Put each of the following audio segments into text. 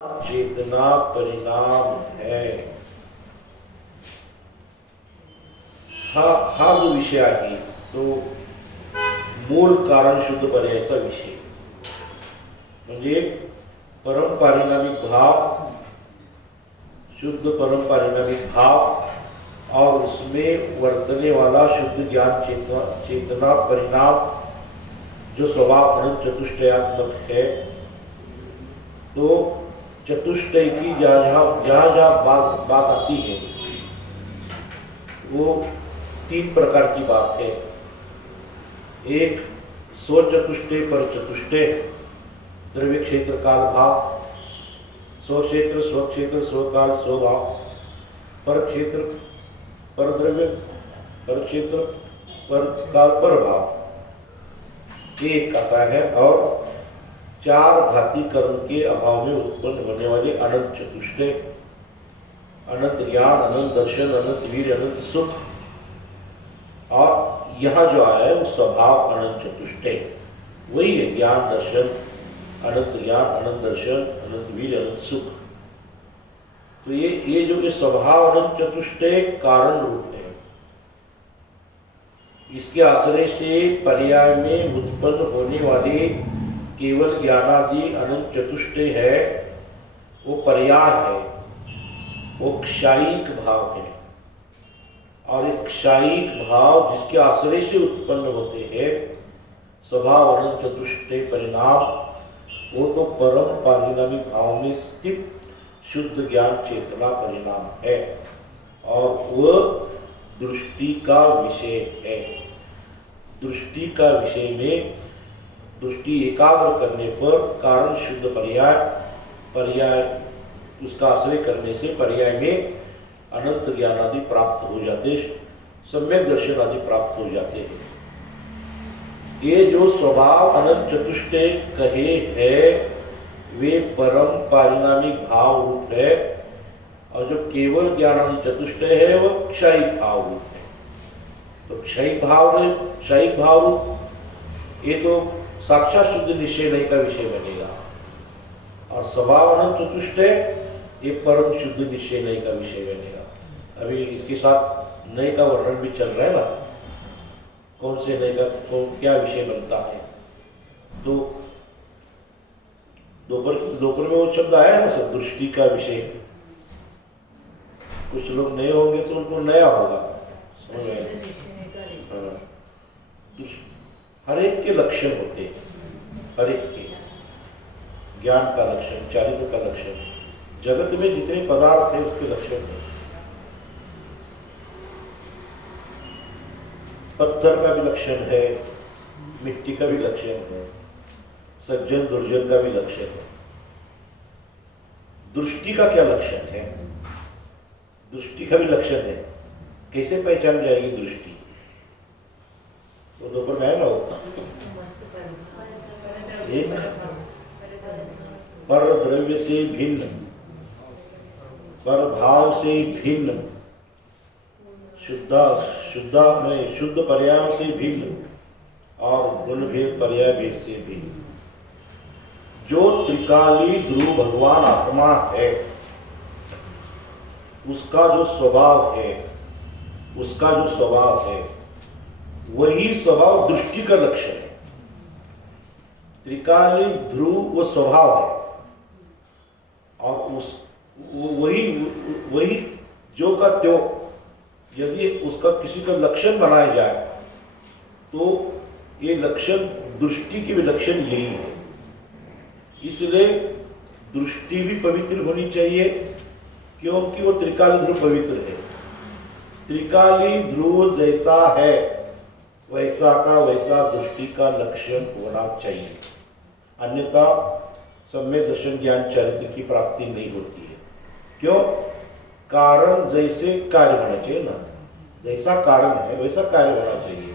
चेतना परिणाम है। हा जो विषय आहे तो मूळ कारण शुद्ध पर्यायाचा विषय, म्हणजे परमपारिणामिक भाव, शुद्ध परमपारिणामिक भाव और उसमें वर्तने वाला शुद्ध ज्ञान चेतना परिणाम जो स्वभाव अनंत चतुष्टयात्मक है। तो चतुष्टय की जहाँ बात आती है वो तीन प्रकार की बात है। एक स्वचतुष्टय पर चतुष्टय, द्रव्य क्षेत्र काल भाव, स्वक्षेत्र स्वक्षेत्र स्वकाल स्वभाव, पर क्षेत्र पर द्रव्य पर क्षेत्र पर काल पर भाव एक आता है। और चार घातीकरण के अभाव में उत्पन्न होने वाले अनंत चतुष्टय, अनंत ज्ञान, अनंत दर्शन, अनंत वीर, अनंत सुख। और यहाँ जो आया है वो स्वभाव अनंत चतुष्टय, वही है ज्ञान दर्शन, अनंत ज्ञान, अनंत दर्शन, अनंत वीर, अनंत सुख। तो ये जो कि स्वभाव अनंत चतुष्टय कारण रूप है, इसके आश्रय से पर्याय में उत्पन्न होने वाले केवल ज्ञानादि अनंत चतुष्टय है, वो पर्याय है, वो क्षायिक भाव है। और एक क्षायिक भाव जिसके आश्रय से उत्पन्न होते हैं स्वभाव अनंत चतुष्टय परिणाम, वो तो परम पारिणामिक भाव में स्थित शुद्ध ज्ञान चेतना परिणाम है और वह दृष्टि का विषय है। दृष्टि का विषय में दृष्टि एकाग्र करने पर कारण शुद्ध पर्याय उसका आश्रय करने से पर्याय में अनंत ज्ञान आदि प्राप्त हो जाते, सम्यक दर्शन आदि प्राप्त हो जाते हैं। ये जो स्वभाव अनंत चतुष्टय कहे है वे परम पारिणामिक भाव रूप है, और जो केवल ज्ञान आदि चतुष्टय है वह क्षयिक भाव रूप है। तो क्षयिक भाव रूप ये तो साक्षात शुद्ध निश्चय नहीं का विषय बनेगा, और स्वभाव अनंत चतुष्टय ये परम शुद्ध निश्चय नहीं का विषय बनेगा। अभी इसके साथ नए का वर्णन भी चल रहा है ना, कौन से नए का क्या विषय बनता है। तो दोपहर में वो शब्द आया है ना सब, दृष्टि का विषय। कुछ लोग नए होंगे तो उनको नया होगा, समझ रहे? हर एक के लक्षण होते हैं, हर एक के ज्ञान का लक्षण, चारित्र का लक्षण, जगत में जितने पदार्थ है उसके लक्षण है। पत्थर का भी लक्षण है, मिट्टी का भी लक्षण है, सज्जन दुर्जन का भी लक्षण है। दृष्टि का क्या लक्षण है? दृष्टि का भी लक्षण है, कैसे पहचान जाएगी दृष्टि? तो दोपहर में है ना होता एक पर द्रव्य से भिन्न, पर भाव से भिन्न, शुद्ध पर्याय से भिन्न और गुण भेद पर्याय भेद से भिन्न। जो त्रिकाली ध्रुव भगवान आत्मा है उसका जो स्वभाव है वही स्वभाव दृष्टि का लक्षण है। त्रिकाली ध्रुव वो स्वभाव है, और वही जो का त्यो यदि उसका किसी का लक्षण बनाया जाए तो ये लक्षण दृष्टि के भी लक्षण यही है। इसलिए दृष्टि भी पवित्र होनी चाहिए, क्योंकि वो त्रिकाली ध्रुव पवित्र है। त्रिकाली ध्रुव जैसा है वैसा का वैसा दृष्टि का लक्षण होना चाहिए, अन्यथा सम्यक दर्शन ज्ञान चरित्र की प्राप्ति नहीं होती है। क्यों? कारण जैसे कार्य होना चाहिए ना, जैसा कारण है वैसा कार्य होना चाहिए,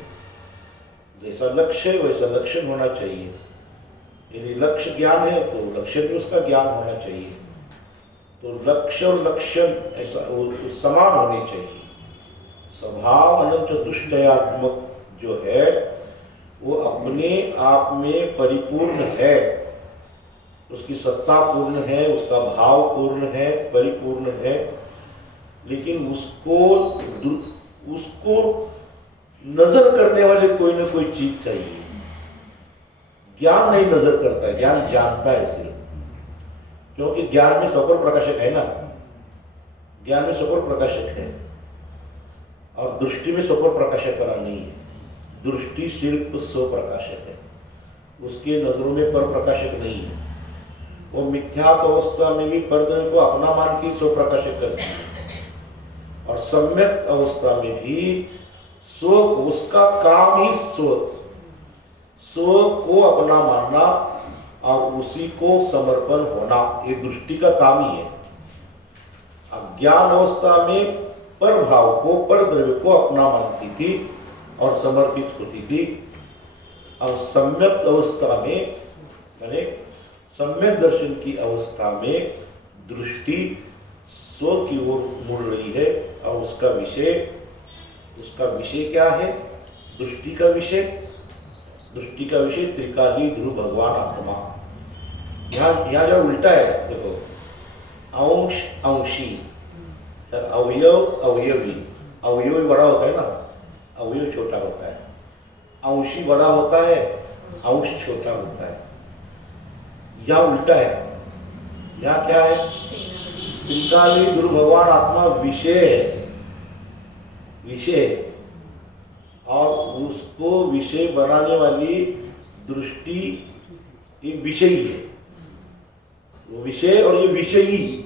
जैसा लक्ष्य है वैसा लक्षण होना चाहिए। यदि लक्ष्य ज्ञान है तो लक्षण भी उसका ज्ञान होना चाहिए। तो लक्ष्य और लक्षण ऐसा समान होने चाहिए। स्वभाव अनंत चतुष्टयात्मक जो है वो अपने आप में परिपूर्ण है, उसकी सत्ता पूर्ण है, उसका भाव पूर्ण है, परिपूर्ण है, लेकिन उसको नजर करने वाले कोई ना कोई चीज चाहिए। ज्ञान नहीं नजर करता है, ज्ञान जानता है सिर्फ, क्योंकि ज्ञान में स्वपर प्रकाशक है ना, ज्ञान में स्वपर प्रकाशक है और दृष्टि में स्वपर प्रकाशक वाला नहीं है। दृष्टि सिर्फ स्वप्रकाशक है, उसके नजरों में पर प्रकाशक नहीं है। वो मिथ्यात्व अवस्था में भी परद्रव्य को अपना मान के स्वप्रकाशक करती है, और सम्यक अवस्था में भी स्व, उसका काम ही स्व को अपना मानना और उसी को समर्पण होना, ये दृष्टि का काम ही है। अज्ञान अवस्था में पर भाव को, पर द्रव्य को अपना मानती थी और समर्पित होती थी। अब सम्यक अवस्था में, माने सम्यक दर्शन की अवस्था में दृष्टि स्व की ओर मुड़ रही है, और उसका विषय क्या है? दृष्टि का विषय त्रिकाली ध्रुव भगवान आत्मा। यहाँ जब उल्टा है, देखो, अंश अंशी, अवयव अवयवी। अवयवी बड़ा होता है ना, अवयव छोटा होता है, अंशी बड़ा होता है, अंश छोटा होता है। यहाँ उल्टा है, यहाँ क्या है? त्रिकाली ध्रुव भगवान आत्मा विषय, और उसको विषय बनाने वाली दृष्टि, ये विषयी है। वो विषय और ये विषयी,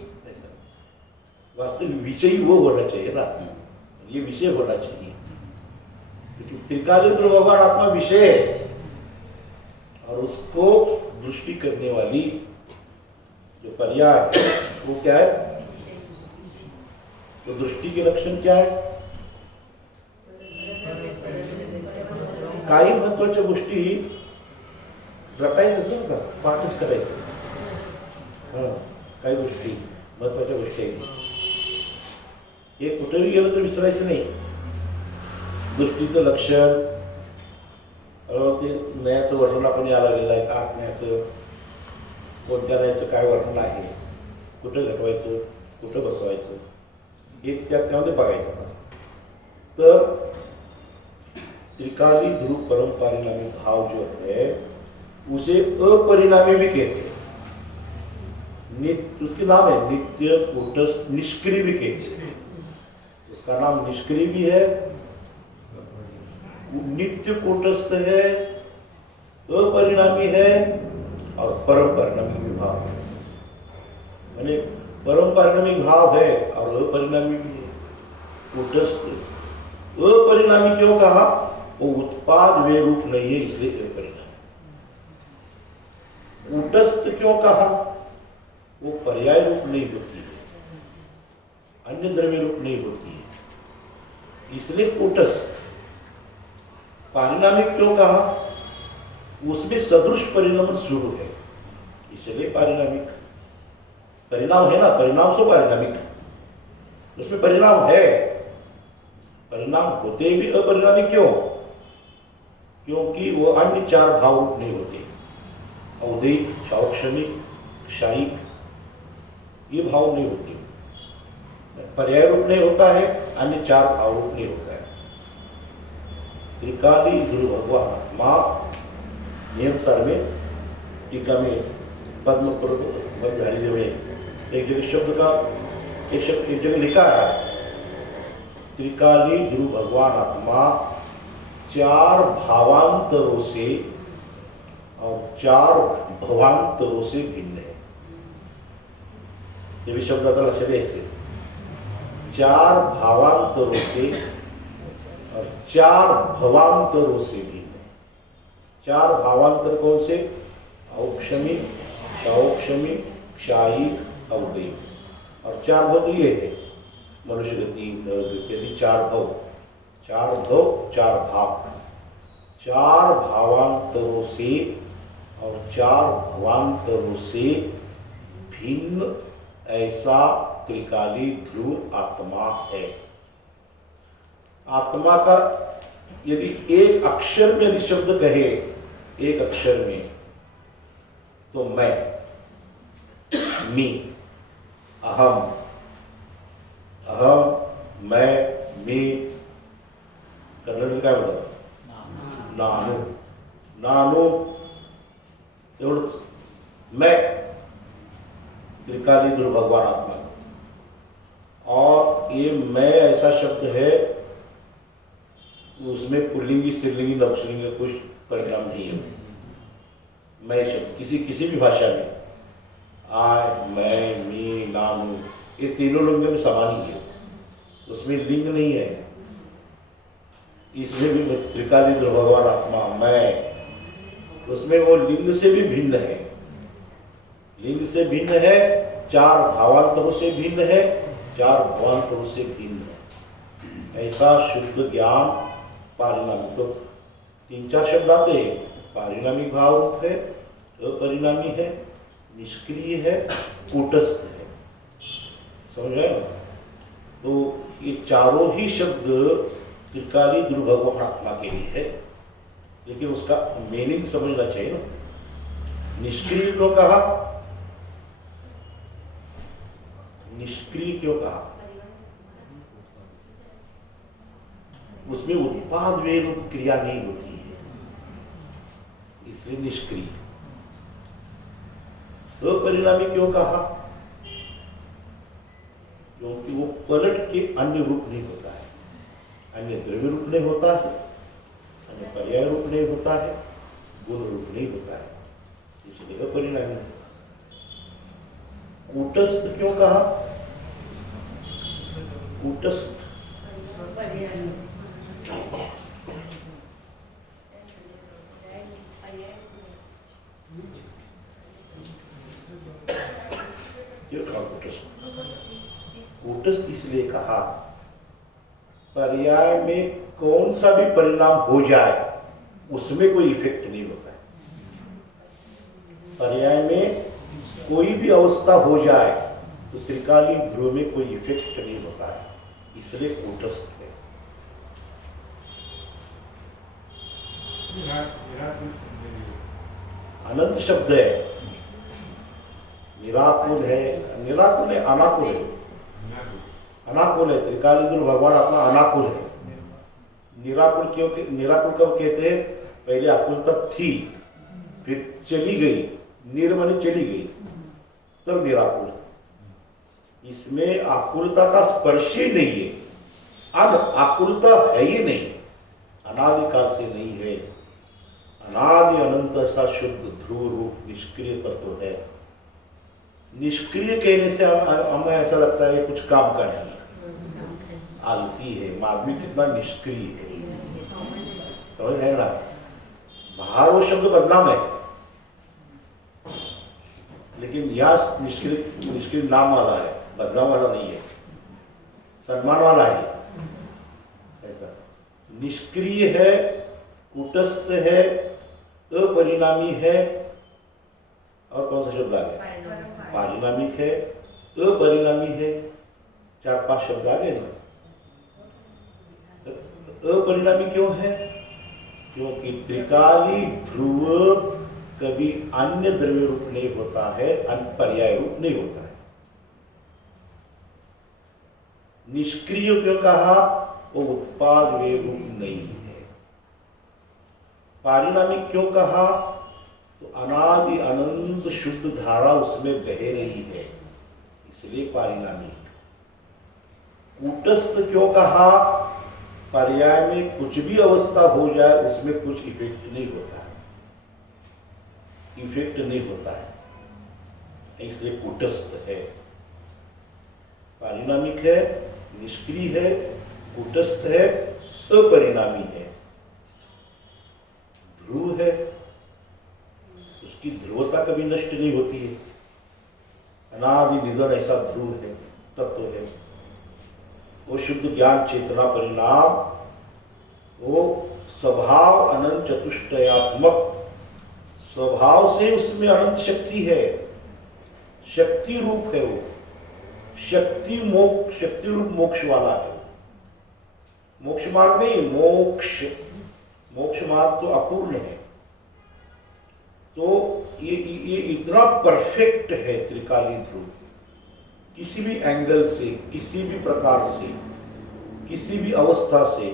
वास्तविक विषयी वो होना चाहिए ना, ये विषय होना चाहिए। लेकिन त्रिकाली ध्रुव भगवान आत्मा विषय है, और उसको दृष्टि करने वाली जो पर्याय है वो क्या है? तो दृष्टी के लक्षण क्या आहे? काही महत्वाच्या गोष्टी रटायचं का, पाठच करायचं. काही गोष्टी महत्वाच्या गोष्टी आहेत, हे कुठेही गेलं तर विसरायचं नाही. दृष्टीचं लक्षण, ते नयाचं वर्णन आपण यायला लागलेलं आहे, आत्म्याचं कोणत्या नयाचं काय वर्णन आहे, कुठं घटवायचं, कुठं बसवायचं, हे त्यामध्ये बघायचं. तर त्रिकाली ध्रुव परम परिणामी भाव जो है उसे अपरिणामी भी कहते हैं. उसके नाम है नित्य कूटस्थ, निष्क्रिय भी कहते हैं. उसका नाम निष्क्रिय भी है, नित्य कूटस्थ है, अपरिणामी है और परम परिणामी भी भाव है. माने परम परिणामी भाव है और अपरिणामी भी है. कूटस्थ अपरिणामी क्यों कहा? वो उत्पाद वे रूप नहीं है, इसलिए अपरिणामी. कूटस्थ क्यों कहा? वो पर्याय रूप नहीं होती है, अन्य द्रव्य रूप नहीं होती है, इसलिए कूटस्थ. पारिणामिक क्यों कहा? उसमें सदृश परिणाम शुरू है, इसलिए पारिणामिक. परिणाम है ना, परिणाम से पारिणामिक, उसमें परिणाम है. परिणाम होते भी अपरिणामी क्यों? क्योंकि वो अन्य चार भाव रूप नहीं होते. औदैहिक, क्षौक्षमिक, क्षायिक, ये भाव नहीं होते. पर्याय रूप नहीं होता है, अन्य चार भाव रूप नहीं होता है. त्रिकाली ध्रुव भगवान आत्मा नियम सार में टीका में पद्म धारी में एक जगह शब्द का एक जगह लिखा है, त्रिकाली ध्रुव भगवान आत्मा चार भावांतरों से और चार भवांतरों से भिन्न है. ये भी शब्द आता लक्ष्य द्यायचे. चार भावांतरों से और चार भवांतरों से भिन्न है. चार भावांतर कौन से? औक्षमिक, क्षौक्षमिक, क्षायिक, औदैहिक. और चार भव ये है, मनुष्य गति, इत्यादि चार भव. चार भव, चार भाव. चार भावांतरों से और चार भवांतरों से भिन्न ऐसा त्रिकाली ध्रुव आत्मा है. आत्मा का यदि एक अक्षर में यदि शब्द कहे, एक अक्षर में, तो मैं, मी, अहम, अहम, मैं, मी, कन्नड में काय बोलतात, नानु, नानु एवढंच, मैं, त्रिकाली ध्रुव भगवान आत्मा। और ये मैं ऐसा शब्द है, उसमें पुल्लिंगी स्त्रीलिंगी नपुंसकलिंगी का कुछ परिणाम नहीं है। मैं शब्द किसी भी भाषा में आय, मैं, मी, नानु, ये तीनों लिंग में समान ही है, उसमें लिंग नहीं है। इसमें भी त्रिकाली ध्रुव भगवान आत्मा, मैं, उसमें वो लिंग से भी भिन्न है, लिंग से भिन्न है, चार भावांतरों से भिन्न है, चार भावांतरों से भिन्न है। ऐसा शुद्ध ज्ञान पारिणामिक, तो 3-4 शब्द आते हैं। पारिणामिक भाव रूप है, अपरिणामी है, निष्क्रिय है, कूटस्थ है। समझ आए? तो ये चारों ही शब्द त्रिकाली ध्रुव भगवान आत्मा के लिए है, लेकिन उसका मीनिंग समझना चाहिए ना। निष्क्रिय क्यों कहा? निष्क्रिय क्यों कहा? उसमें उत्पाद वे रूप क्रिया नहीं होती है, इसलिए निष्क्रिय। अपरिणामी क्यों कहा? क्योंकि वो पलट के अन्य रूप नहीं होता है, अन्य द्रव्य रूप नहीं होता है, अन्य पर्याय रूप नहीं होता है, गुण रूप नहीं होता है, इसलिए अपरिणामी। कूटस्थ क्यों कहा? कूटस्थ क्यों कहा कूटस्थ? कूटस्थ इसलिए कहा, पर्याय में कौन सा भी परिणाम हो जाए उसमें कोई इफेक्ट नहीं होता है। पर्याय में कोई भी अवस्था हो जाए तो त्रिकाली ध्रुव में कोई इफेक्ट नहीं होता है, इसलिए कूटस्थ है। अनंत शब्द है, निराकुल है, निराकुल है, अनाकुल है, अनाकुल है। त्रिकाली ध्रुव भगवान आत्मा अनाकुल है। निराकुल क्यों? निराकुल कब कहते हैं? पहले आकुलता थी, फिर चली गई, निर्मल चली गई, तब निराकुल। इसमें आकुलता का स्पर्श ही नहीं है, आकुलता है ही नहीं, अनादिकाल से नहीं है। अनादि अनंत सा शुद्ध ध्रुव रूप निष्क्रिय तत्व है। निष्क्रिय कहने से हमें ऐसा लगता है कुछ काम कर रही है, आलसी है, आदमी कितना निष्क्रिय है, समझ है ना? बाहर वो शब्द बदनाम है, लेकिन यह निष्क्रिय नाम वाला है, बदनाम वाला नहीं है, सम्मान वाला है। ऐसा निष्क्रिय है, कूटस्थ है, अपरिणामी है, और कौन सा शब्द आ गया? पारिणामिक है, अपरिणामी है, 4-5 शब्द आ गए ना। अपरिणामी क्यों है? क्योंकि त्रिकाली ध्रुव कभी अन्य द्रव्य रूप नहीं होता है, अन्य पर्याय रूप नहीं होता है। निष्क्रिय क्यों कहा? वो उत्पाद वे रूप नहीं है। पारिणामिक क्यों कहा? तो अनादि अनंत शुद्ध धारा उसमें बह रही है, इसलिए पारिणामिक। कूटस्थ क्यों कहा? पर्याय में कुछ भी अवस्था हो जाए उसमें कुछ इफेक्ट नहीं होता है, इफेक्ट नहीं होता है, इसलिए कूटस्थ है। पारिणामिक है, निष्क्रिय है, कूटस्थ है, अपरिणामी है। ध्रुव है, उसकी ध्रुवता कभी नष्ट नहीं होती है, अनादि निधन ऐसा ध्रुव है, तत्व है। वो शुद्ध ज्ञान चेतना परिणाम, वो स्वभाव अनंत चतुष्टयात्मक, स्वभाव से उसमें अनंत शक्ति है, शक्ति रूप है वो, शक्ति रूप मोक्ष वाला है। मोक्ष मार्ग नहीं, मोक्ष मार्ग तो अपूर्ण है, तो ये इतना परफेक्ट है त्रिकाली ध्रुव, किसी भी एंगल से, किसी भी प्रकार से, किसी भी अवस्था से,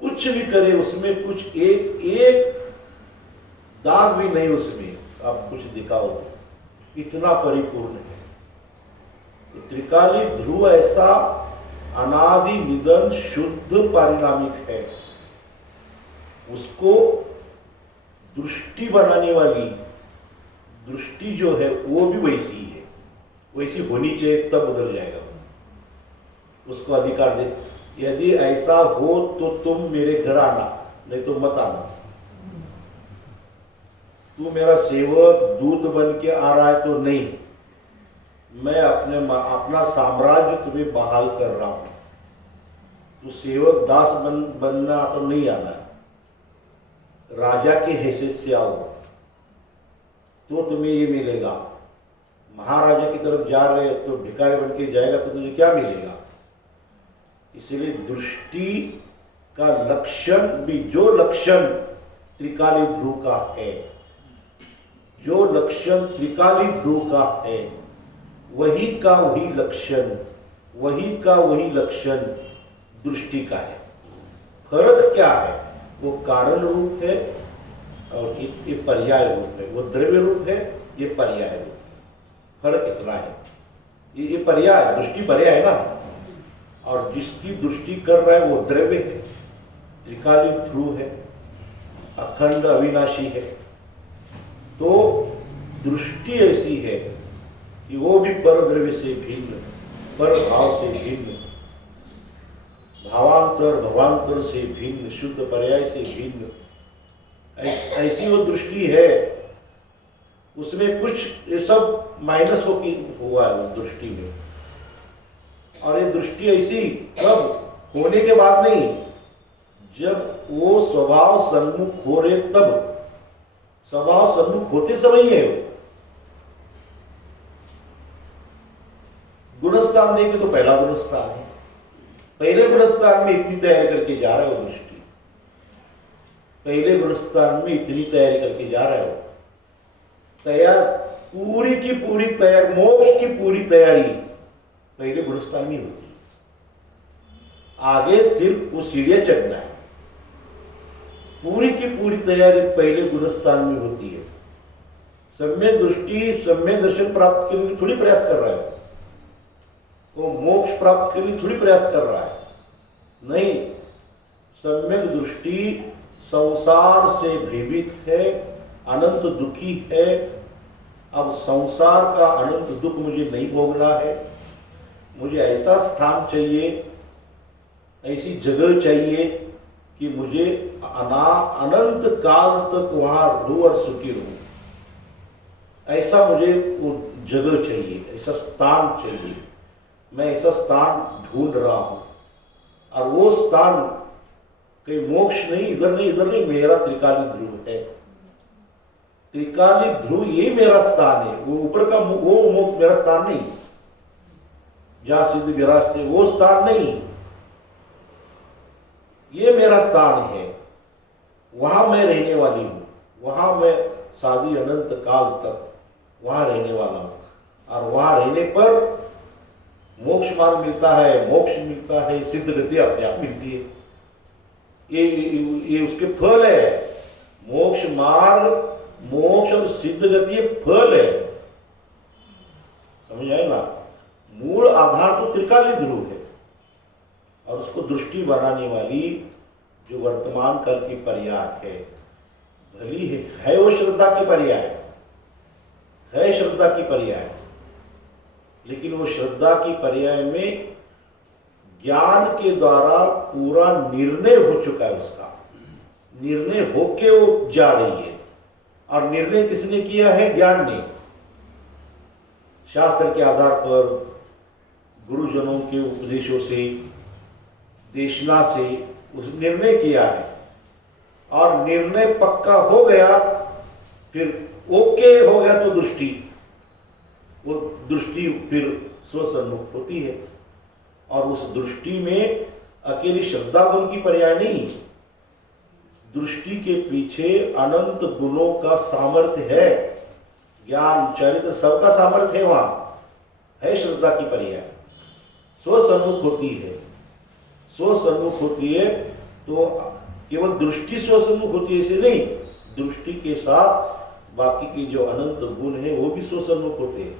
कुछ भी करे उसमें कुछ एक दाग भी नहीं उसमें आप कुछ दिखाओ, इतना परिपूर्ण है। तो त्रिकाली ध्रुव ऐसा अनादि निधन शुद्ध पारिणामिक है, उसको दृष्टि बनाने वाली दृष्टि जो है वो भी वैसी है, वैसी होनी चाहिए, तब उधर जाएगा, उसको अधिकार दे। यदि ऐसा हो तो तुम मेरे घर आना, नहीं तो मत आना। तू मेरा सेवक दूत बन के आ रहा है तो नहीं, मैं अपना साम्राज्य तुम्हें बहाल कर रहा हूं। तू सेवक दास बनना तो नहीं आना है, राजा के हैसियत से आओ तो तुम्हें ये मिलेगा। महाराजा की तरफ जा रहे तो भिखारी बन के जाएगा तो तुझे क्या मिलेगा? इसलिए दृष्टि का लक्षण भी, जो लक्षण त्रिकाली ध्रुव का है, जो लक्षण त्रिकाली ध्रुव का है, वही का वही लक्षण, वही का वही लक्षण दृष्टि का है। फर्क क्या है? वो कारण रूप है और ये पर्याय रूप है। वो द्रव्य रूप है, ये पर्याय रूप है। फर्क इतना है, ये पर्याय, दृष्टि पर्याय है ना, और जिसकी दृष्टि कर रहा है वो द्रव्य है, त्रिकाली ध्रुव है, अखंड अविनाशी है। तो दृष्टि ऐसी है कि वो भी पर द्रव्य से भिन्न, पर भाव से भिन्न, भावांतर भवांतर से भिन्न, शुद्ध पर्याय से भिन्न, ऐसी वो दृष्टि है। उसमें कुछ ये सब माइनस हुआ है उस दृष्टि में। और ये दृष्टि ऐसी कब? होने के बाद नहीं, जब वो स्वभाव सन्मुख हो रहे तब। स्वभाव सन्मुख होते समय है। गुणस्थान देखे तो पहला गुणस्थान है, पहले गुणस्थान में इतनी तैयारी करके जा रहा है वो दृष्टि, पहले गुणस्थान में इतनी तैयारी करके जा रहा है वो। तैयार पूरी की पूरी तैयार, मोक्ष की पूरी तैयारी पहले गुणस्थान में होती है। आगे सिर्फ वो सीढ़ियां चढ़ना है। पूरी की पूरी तैयारी पहले गुणस्थान में होती है। सम्यक दृष्टि, सम्यक दर्शन प्राप्त के लिए थोड़ी प्रयास कर रहा है वो, मोक्ष प्राप्त के लिए थोड़ी प्रयास कर रहा है, नहीं। सम्यक दृष्टि संसार से भयभीत है, अनंत दुखी है। अब संसार का अनंत दुख मुझे नहीं भोगना है, मुझे ऐसा स्थान चाहिए, ऐसी जगह चाहिए कि मुझे अनंत काल तक वहां रहूं और सुखी रहूं। ऐसा मुझे वो जगह चाहिए, ऐसा स्थान चाहिए। मैं ऐसा स्थान ढूंढ रहा हूं, और वो स्थान कहीं मोक्ष नहीं, इधर नहीं, इधर नहीं, मेरा त्रिकाली ध्रुव है। त्रिकाली ध्रुव ये मेरा स्थान है। वो ऊपर का वो मोक्ष मेरा स्थान नहीं, जहां सिद्ध विरासते वो स्थान नहीं, ये मेरा स्थान है। वहां मैं रहने वाली हूं, वहां मैं सादी अनंत काल तक वहां रहने वाला हूं। और वहां रहने पर मोक्ष मार्ग मिलता है, मोक्ष मिलता है, सिद्ध गति अपने आप मिलती है। ये उसके फल है। मोक्ष मार्ग, मोक्ष और सिद्ध गति फल है। समझ आए ना? मूल आधार तो त्रिकाली ध्रुव है, और उसको दृष्टि बनाने वाली जो वर्तमान काल की पर्याय है, भली है वो श्रद्धा की पर्याय है, श्रद्धा की पर्याय। लेकिन वो श्रद्धा की पर्याय में ज्ञान के द्वारा पूरा निर्णय हो चुका है, उसका निर्णय होके वो जा रही है। और निर्णय किसने किया है? ज्ञान ने। शास्त्र के आधार पर, गुरुजनों के उपदेशों से, देशना से उस निर्णय किया है। और निर्णय पक्का हो गया, फिर ओके हो गया तो दृष्टि, वो दृष्टि फिर स्वसन्मुख होती है। और उस दृष्टि में अकेली श्रद्धा गुण की पर्याय नहीं, दृष्टि के पीछे अनंत गुणों का सामर्थ्य है। ज्ञान चरित्र सबका सामर्थ्य है, वहाँ है श्रद्धा की पर्याय। स्वसन्मुख होती है, स्वसन्मुख होती है, तो केवल दृष्टि स्वसन्मुख होती है ऐसे नहीं, दृष्टि के साथ बाकी के जो अनंत गुण है वो भी स्वसन्मुख होते हैं।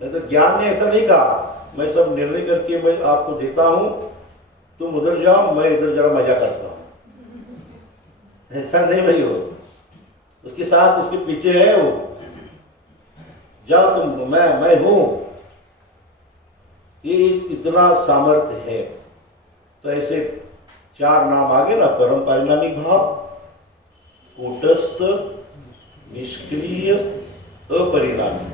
नहीं तो ज्ञान ने ऐसा नहीं कहा मैं सब निर्णय करके मैं आपको देता हूं, तुम उधर जाओ मैं इधर जरा मजा करता हूं, ऐसा नहीं भाई। हो उसके साथ उसके पीछे है वो, जाओ तुम, मैं हूं, ये इतना सामर्थ्य है। तो ऐसे चार नाम आगे ना, परम परिणामिक भाव, कूटस्थ, निष्क्रिय, अपरिणामी।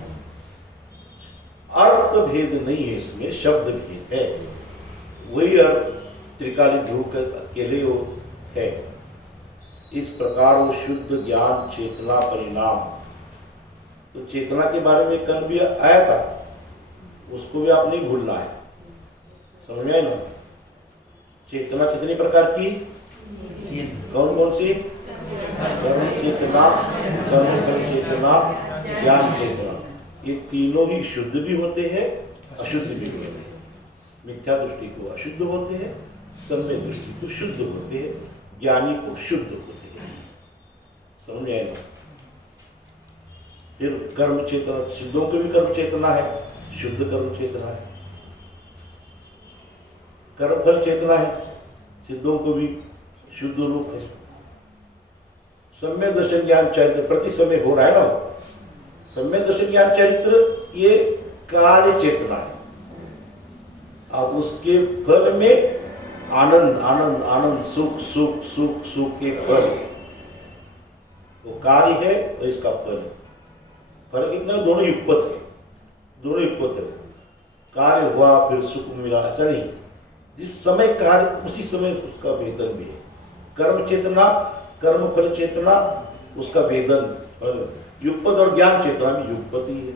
अर्थ भेद नहीं है इसमें, शब्द भेद है। वही अर्थ त्रिकाली ध्रुव के अकेले वो है। इस प्रकार वो शुद्ध ज्ञान चेतना परिणाम। तो चेतना के बारे में कल भी आया था, उसको भी आप नहीं भूलना है, समझ में आए ना। चेतना कितनी प्रकार की, कौन कौन सी, कर्म चेतना, कर्म चेतना, ज्ञान चेतना। ये तीनों ही शुद्ध भी होते हैं अशुद्ध भी होते हैं। मिथ्या दृष्टि को अशुद्ध होते हैं, सम्यक दृष्टि को शुद्ध होते हैं, ज्ञानी को शुद्ध होते हैं, समझ आए ना। फिर कर्म चेतना, सिद्धों की भी कर्म चेतना है, शुद्ध कर्म चेतना है। कर्म फल चेतना है, सिद्धों को भी शुद्ध रूप है। सम्यक दर्शन ज्ञान चरित्र प्रति समय हो रहा है ना। सम्यक दर्शन ज्ञान चरित्र ये कार्य चेतना है। अब उसके फल में आनंद आनंद आनंद, सुख सुख सुख सुख के फल, वो कार्य है और इसका फल। फल कितना, दोनों युगपत है, दोनों युगपत है। कार्य हुआ फिर सुख मिला, ऐसा नहीं। जिस समय कार्य उसी समय उसका वेतन भी है। कर्म चेतना, कर्म फल चेतना, उसका वेतन फल। युगपत और ज्ञान चेतना भी युगपत ही है,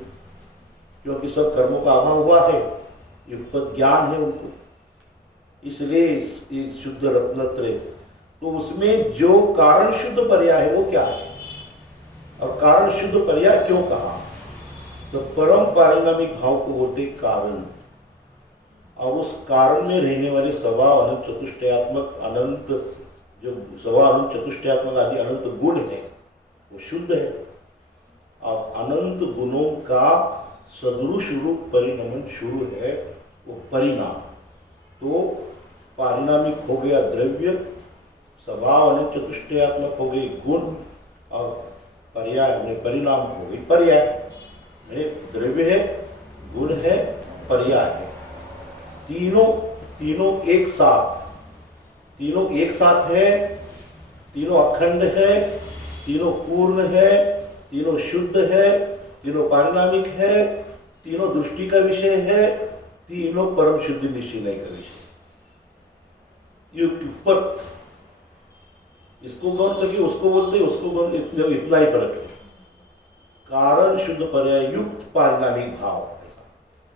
क्योंकि सब कर्मों का अभाव हुआ है, युगपत ज्ञान है उनको। इसलिए एक शुद्ध रत्नत्रय, तो उसमें जो कारण शुद्ध पर्याय है वो क्या है, और कारण शुद्ध पर्याय क्यों कहा, तो परम पारिणामिक भाव को बोलते कारण। और उस कारण में रहने वाले स्वभाव अनंत चतुष्टयात्मक अनंत, जो स्वभाव अनंत चतुष्टयात्मक आदि अनंत गुण है वो शुद्ध है। और अनंत गुणों का सदृश रूप परिणमन शुरू है, वो परिणाम। तो पारिणामिक हो गया द्रव्य, स्वभाव अनंत चतुष्टयात्मक हो गई गुण, और पर्याय में परिणाम हो गई पर्याय। द्रव्य है, गुण है, पर्याय है। तीनों एक साथ, तीनों एक साथ है, तीनों अखंड है, तीनों पूर्ण है, तीनों शुद्ध है, तीनों पारिणामिक है, तीनों दृष्टि का विषय है, तीनों परम शुद्ध निश्चय का विषय। युगपत, इसको गौण करके उसको बोलते, उसको गौण, इतना ही फर्क है। कारण शुद्ध पर्याय युक्त पारिणामिक भाव, ऐसा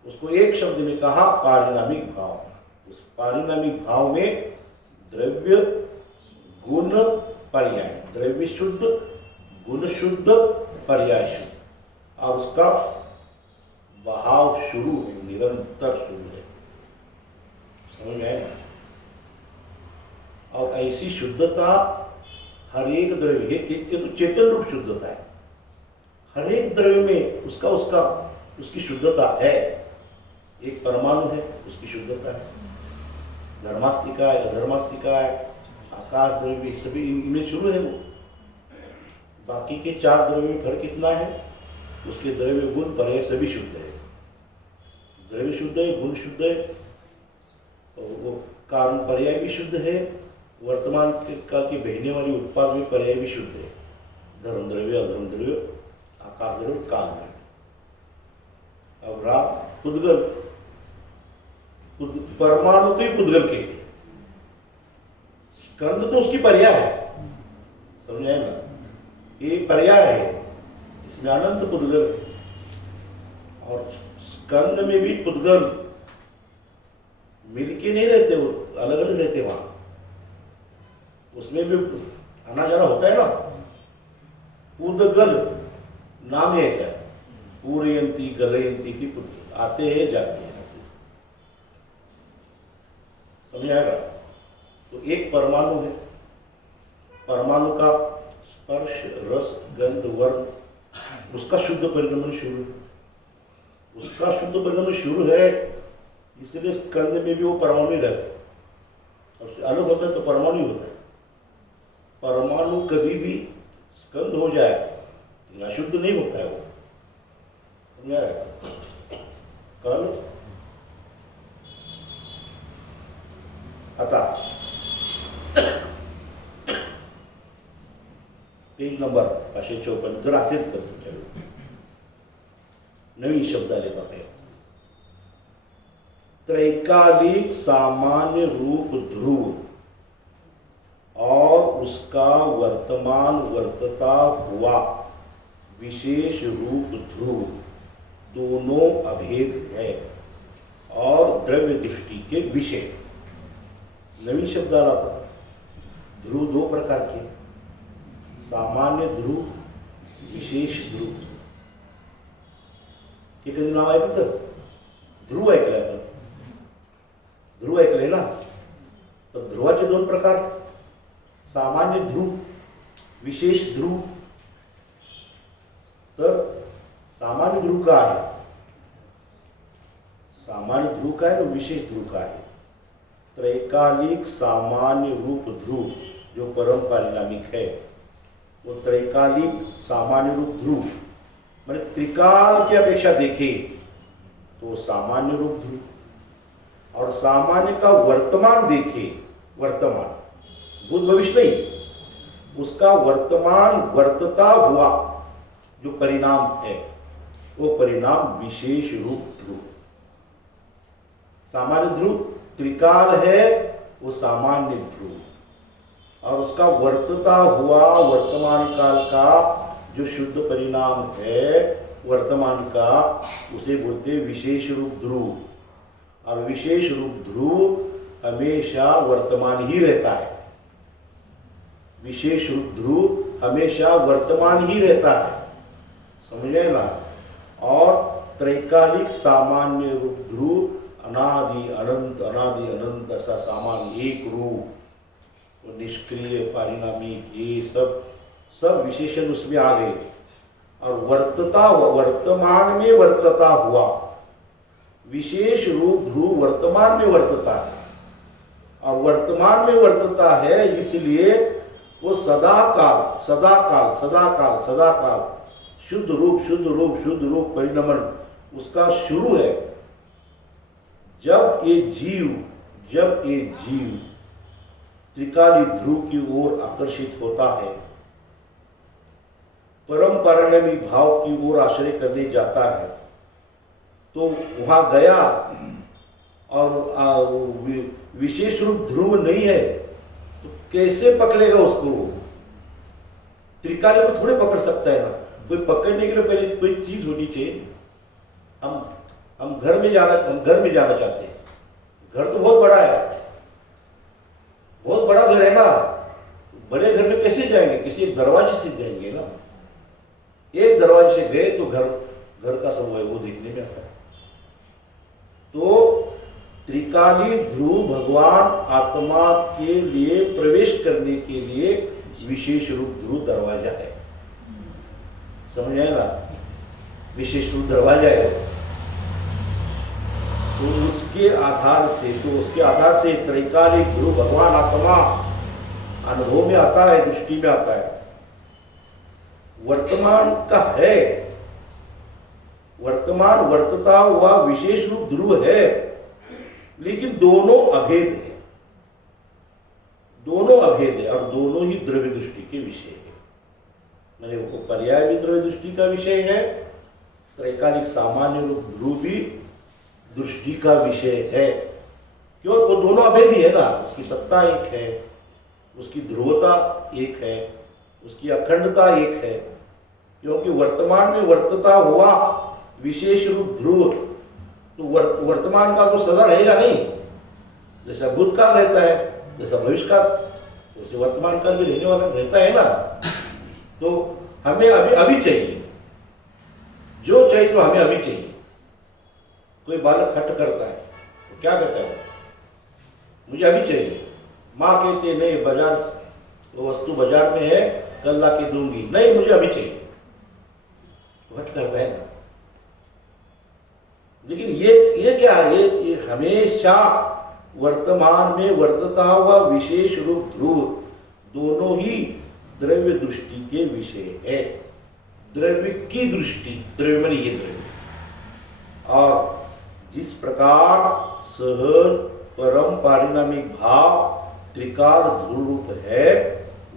उसको एक शब्द में कहा पारिणामिक भाव। उस पारिणामिक भाव में द्रव्य गुण पर्याय, द्रव्य शुद्ध, गुण शुद्ध, पर्याय शुद्ध, और उसका बहाव शुरू है, निरंतर शुरू है, समझ में आया। और ऐसी शुद्धता हर एक द्रव्य, ये तो चेतन रूप शुद्धता है, हर एक द्रव्य में उसकी शुद्धता है। एक परमाणु है, उसकी शुद्धता है, धर्मास्तिका है, अधर्मास्तिका है, आकाश द्रव्य, सभी इनमें शुरू है वो। बाकी के चार द्रव्य में फर्क कितना है, उसके द्रव्य गुण पर्याय सभी शुद्ध है। द्रव्य शुद्ध है, गुण शुद्ध है, और वो कारण पर्याय भी शुद्ध है। वर्तमान काल के बहने वाली उत्पाद में पर्याय भी शुद्ध है, धर्म द्रव्य, अधर्म द्रव्य, आकाश द्रव्य, काल द्रव्य। अब रहा पुद्गल, परमाणु को ही पुद्गल कहते हैं। स्कंद तो उसकी पर्याय है, समझ आए ना, ये पर्याय है, इसमें अनंत पुद्गल है। और स्कंद में भी पुद्गल मिलके नहीं रहते, वो अलग अलग रहते वहां। उसमें भी आना जाना होता है ना। उदगल नाम ही ऐसा है, पूरयंती गलयंती की पुत्र, आते हैं जाते हैं। समझ आएगा? तो एक परमाणु है, परमाणु का स्पर्श रस गंध वर्ण, उसका शुद्ध परिणमन शुरू है, उसका शुद्ध परिणमन शुरू है, इसलिए स्कंद में भी वो परमाणु ही रहता है। उससे अलग होता है तो परमाणु ही होता है। परमाणु कभी भी स्कंद हो जाए अशुद्ध नहीं होता है वो। समझ आएगा? कल अतः पेज नंबर 554 जरा सिद्ध करतो नवीन शब्द आले बघा। त्रैकालिक सामान्य रूप ध्रुव और उसका वर्तमान वर्तता हुआ विशेष रूप ध्रुव दोनों अभेद है और द्रव्य दृष्टि के विषय। नवीन शब्द आला था। ध्रुव दो प्रकार के, सामान्य ध्रुव, विशेष ध्रुव। हे कधी नाव ऐकलं? ध्रुव ऐकलंय आपण, ध्रुव ऐकलंय ना? तर ध्रुवाचे दोन प्रकार, सामान्य ध्रुव, विशेष ध्रुव। तर सामान्य ध्रुव का आहे? सामान्य ध्रुव का है, विशेष ध्रुव का है? त्रैकालिक सामान्य रूप ध्रुव जो परम परिणामिक है, वो त्रैकालिक सामान्य रूप ध्रुव मैंने त्रिकाल की अपेक्षा देखे तो सामान्य रूप ध्रुव, और सामान्य का वर्तमान देखे, वर्तमान भूत भविष्य नहीं, उसका वर्तमान वर्तता हुआ जो परिणाम है वो परिणाम विशेष रूप ध्रुव। सामान्य ध्रुव त्रिकाल है, वो सामान्य ध्रुव, और उसका वर्तता हुआ वर्तमान काल का जो शुद्ध परिणाम है वर्तमान का, उसे बोलते विशेष रूप ध्रुव। और विशेष रूप ध्रुव हमेशा वर्तमान ही रहता है, विशेष रूप ध्रुव हमेशा वर्तमान ही रहता है। समझे ना? और त्रैकालिक सामान्य रूप ध्रुव अनादि अनंत ऐसा सामान्य एक रूप, निष्क्रिय परिणामी, ये सब विशेषण उसमें आ गए। और वर्तता वर्तमान में वर्तता हुआ विशेष रूप ध्रुव वर्तमान में वर्तता है, और वर्तमान में वर्तता है इसलिए वो सदा काल शुद्ध रूप परिणमन उसका शुरू है। जब ये जीव त्रिकाली ध्रुव की ओर आकर्षित होता है, परम परिणामी भाव की ओर आश्रय करने जाता है, तो वहां गया और विशेष रूप ध्रुव नहीं है तो कैसे पकड़ेगा उसको? त्रिकाली को थोड़े पकड़ सकता है ना, कोई पकड़ने के लिए पहले कोई चीज होनी चाहिए। हम घर में जाना चाहते हैं, घर तो बहुत बड़ा है, बहुत बड़ा घर है ना, बड़े घर में कैसे जाएंगे? किसी एक दरवाजे से जाएंगे ना। एक दरवाजे से गए तो घर का सब है वो देखने में आता है। तो त्रिकाली ध्रुव भगवान आत्मा के लिए प्रवेश करने के लिए विशेष रूप ध्रुव दरवाजा है। समझ आए ना? विशेष रूप दरवाजा है। तो उसके आधार से त्रैकालिक ध्रुव भगवान आत्मा अनुभव में आता है, दृष्टि में आता है, वर्तमान का है, वर्तमान वर्तता हुआ विशेष रूप ध्रुव है, लेकिन दोनों अभेद है, और दोनों ही द्रव्य दृष्टि के विषय है। मैंने वो पर्याय भी द्रव्य दृष्टि का विषय है, त्रैकालिक सामान्य रूप ध्रुव भी दृष्टि का विषय है। क्यों? वो दोनों अभेद ही है ना, उसकी सत्ता एक है, उसकी ध्रुवता एक है, उसकी अखंडता एक है। क्योंकि वर्तमान में वर्तता हुआ विशेष रूप ध्रुव, तो वर्तमान काल तो सदा रहेगा नहीं, जैसा भूतकाल रहता है, जैसा भविष्यकाल उसे वर्तमान काल में रहने वाला रहता है ना। तो हमें अभी अभी चाहिए, जो चाहिए तो हमें अभी चाहिए। कोई बालक हट करता है तो क्या कहता है, मुझे अभी चाहिए। माँ कहती है नहीं, बाजार वो वस्तु बाजार में है, कल ला के दूंगी, नहीं मुझे अभी चाहिए, तो हट करता है ना। लेकिन ये क्या है, ये हमेशा वर्तमान में वर्तता हुआ विशेष रूप ध्रुव दोनों ही द्रव्य दृष्टि के विषय है। द्रव्य की दृष्टि, द्रव्य में ये द्रव्य, और जिस प्रकार सहज परम पारिणामिक भाव त्रिकाल ध्रुव रूप है,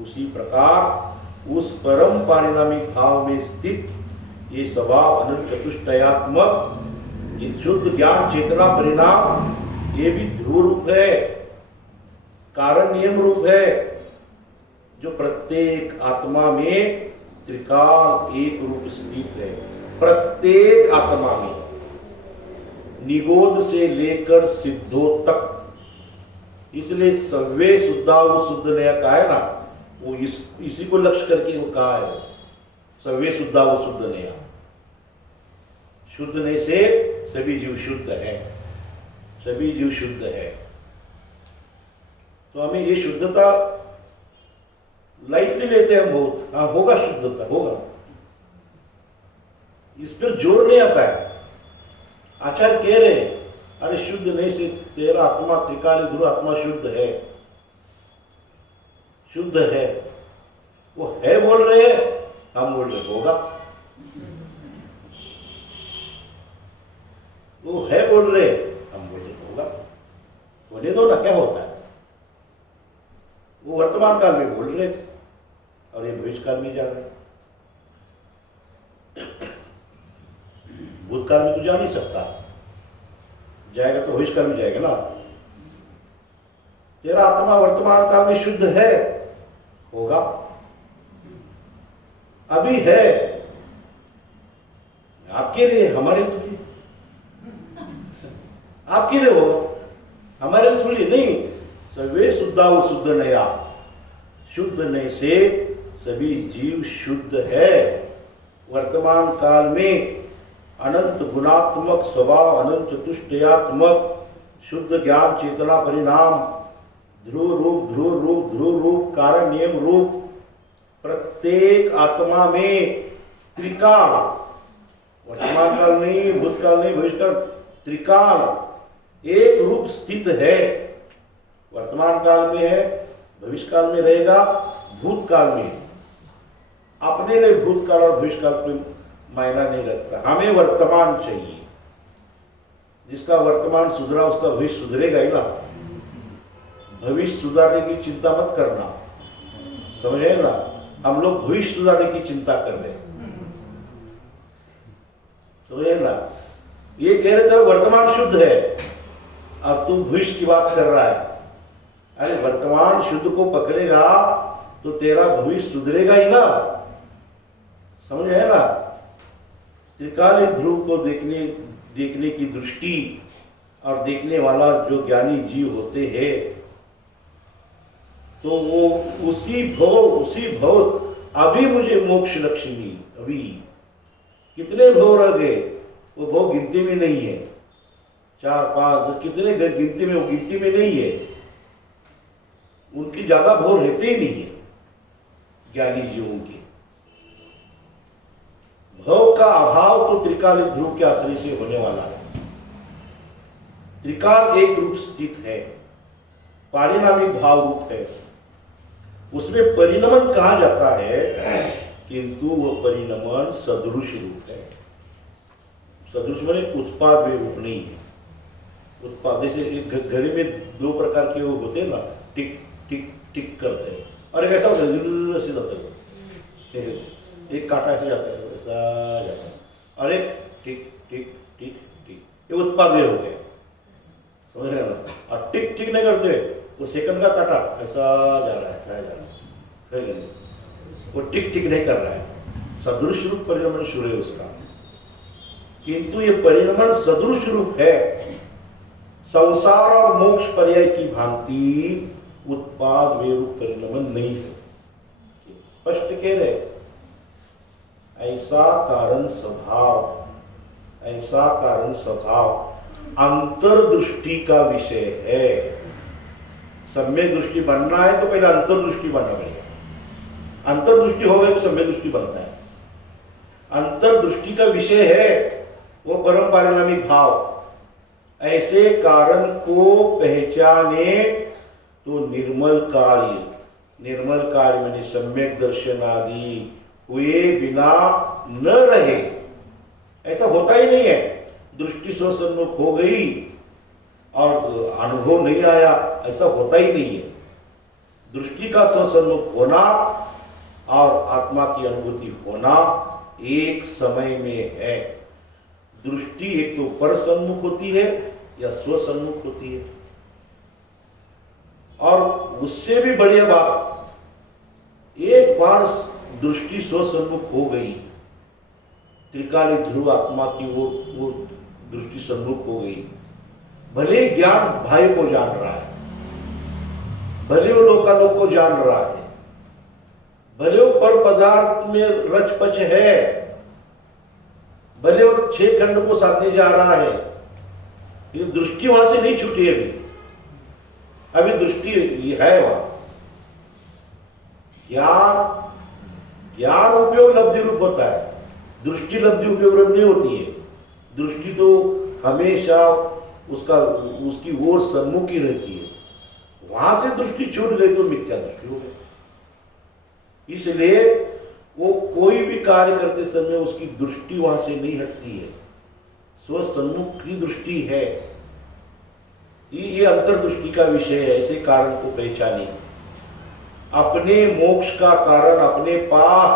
उसी प्रकार उस परम पारिणामिक भाव में स्थित ये स्वभाव अनंत चतुष्टयात्मक ये शुद्ध ज्ञान चेतना परिणाम, ये भी ध्रुव रूप है, कारण नियम रूप है, जो प्रत्येक आत्मा में त्रिकाल एक रूप स्थित है। प्रत्येक आत्मा में, निगोद से लेकर सिद्धो तक। इसलिए सव्वे शुद्धा वो शुद्ध नया कहा है ना, वो इसी को लक्ष्य करके वो कहा है, सव्वे शुद्धा वो शुद्ध नया। शुद्ध नए से सभी जीव शुद्ध है, सभी जीव शुद्ध है। तो हमें ये शुद्धता लाइटली लेते हैं हम बहुत, हाँ होगा शुद्धता होगा, इस पर जोर नहीं आता है। आचार्य कह रहे अरे शुद्ध नहीं से तेरा आत्मा त्रिकाली ध्रुव आत्मा शुद्ध है, शुद्ध है। वो है बोल रहे हैं, हम बोल रहे होगा, वो है बोल रहे हम बोल रहे होगा, बोले दो ना, क्या होता है। वो वर्तमान काल में बोल रहे थे और ये भविष्य काल में जा रहे हैं। भूतकाल में तो जा नहीं सकता, जाएगा तो भविष्य काल में जाएगा ना। तेरा आत्मा वर्तमान काल में शुद्ध है, होगा, अभी है, आपके लिए हमारे लिए, आपके लिए होगा, हमारे लिए थोड़ी नहीं। सर्वे शुद्धा वो शुद्ध नया, शुद्ध नए से सभी जीव शुद्ध है। वर्तमान काल में अनंत गुणात्मक स्वभाव, अनंत चतुष्टयात्मक शुद्ध ज्ञान चेतना परिणाम, ध्रुव रूप ध्रुव रूप ध्रुव रूप कारण नियम रूप, प्रत्येक आत्मा में त्रिकाल, वर्तमान काल नहीं, भूतकाल नहीं, भविष्यकाल, त्रिकाल एक रूप स्थित है। वर्तमान काल में है, भविष्य काल में रहेगा, भूतकाल में। अपने लिए भूतकाल और भविष्यकाल कोई मायना नहीं रखता, हमें वर्तमान चाहिए। जिसका वर्तमान सुधरा उसका भविष्य सुधरेगा ही ना। भविष्य सुधारने की चिंता मत करना, समझे ना। हम लोग भविष्य सुधारने की चिंता कर रहे हैं, समझे ना। ये कह रहे थे वर्तमान शुद्ध है, अब तू भविष्य की बात कर रहा है। अरे वर्तमान शुद्ध को पकड़ेगा तो तेरा भविष्य सुधरेगा ही ना, समझ है ना। त्रिकाली ध्रुव को देखने की दृष्टि और देखने वाला जो ज्ञानी जीव होते हैं, तो वो उसी भव अभी मुझे मोक्ष लक्ष्मी, अभी कितने भव रह गए, वो भव गिनती में नहीं है। 4-5 कितने गिनती में, वो गिनती में नहीं है। उनकी ज्यादा भव रहते ही नहीं है ज्ञानी जीवों के। भव का अभाव तो त्रिकाली ध्रुव के आश्रय से होने वाला है। त्रिकाल एक रूप स्थित है, पारिणामिक भाव रूप है, उसमें परिणमन कहा जाता है, किंतु वह परिणमन सदृश रूप है। सदृश माने उत्पाद वे रूप नहीं है। उत्पाद जैसे एक घड़ी में 2 प्रकार के वो होते हैं ना, टिक टिक टिक करते हैं, और एक ऐसा होता है ऐसे जाता है, एक कांटा ऐसे जाता है, ऐसा जाता है, और एक टिक टिक टिक टिक, ये उत्पाद वे हो गए, समझ रहे ना। और टिक टिक नहीं करते, वो सेकंड का कांटा ऐसा जा रहा है, ऐसा जा रहा है, वो टिक टिक नहीं कर रहा है। सदृश रूप परिणमन शुरू है उसका, किंतु ये परिणमन सदृश रूप है। संसार और मोक्ष पर्याय की भांति उत्पाद वे रूप परिणमन नहीं है। स्पष्ट कह रहे, ऐसा कारण स्वभाव अंतर्दृष्टि का विषय है। सम्यक दृष्टि बनना है तो पहले अंतर्दृष्टि बनना पड़ेगा। अंतर्दृष्टि हो गई तो सम्यक दृष्टि बनता है। अंतर्दृष्टि का विषय है वो परम पारिणामिक भाव। ऐसे कारण को पहचाने तो निर्मल कार्य माने सम्यक दर्शन आदि हुए बिना न रहे। ऐसा होता ही नहीं है। दृष्टि स्वसन्मुख हो गई और अनुभव नहीं आया, ऐसा होता ही नहीं है। दृष्टि का स्वसन्मुख होना और आत्मा की अनुभूति होना एक समय में है। दृष्टि एक तो पर सम्मुख होती है या स्वसन्मुख होती है। और उससे भी बढ़िया बात, एक बार दृष्टि स्वसन्मुख हो गई, त्रिकाली ध्रुव आत्मा की वो दृष्टि सम्मुख हो गई, भले ज्ञान भाई को जान रहा है, भले वो लोकालोक को जान रहा है, भले वो पर पदार्थ में रचपच है, भले वो 6 खंड को साधने जा रहा है, ये दृष्टि वहां से नहीं छूटी। अभी दृष्टि है वहां। ज्ञान उपयोग लब्धि रूप होता है, दृष्टि लब्धि उपयोग रूप नहीं होती है। दृष्टि तो हमेशा उसकी ओर सम्मुख ही रहती है। वहां से दृष्टि छूट गई तो मिथ्या दृष्टि हो गई। इसलिए वो कोई भी कार्य करते समय उसकी दृष्टि वहां से नहीं हटती है, स्वसन्मुख की दृष्टि है। ये अंतर्दृष्टि का विषय है। ऐसे कारण को पहचाने, अपने मोक्ष का कारण अपने पास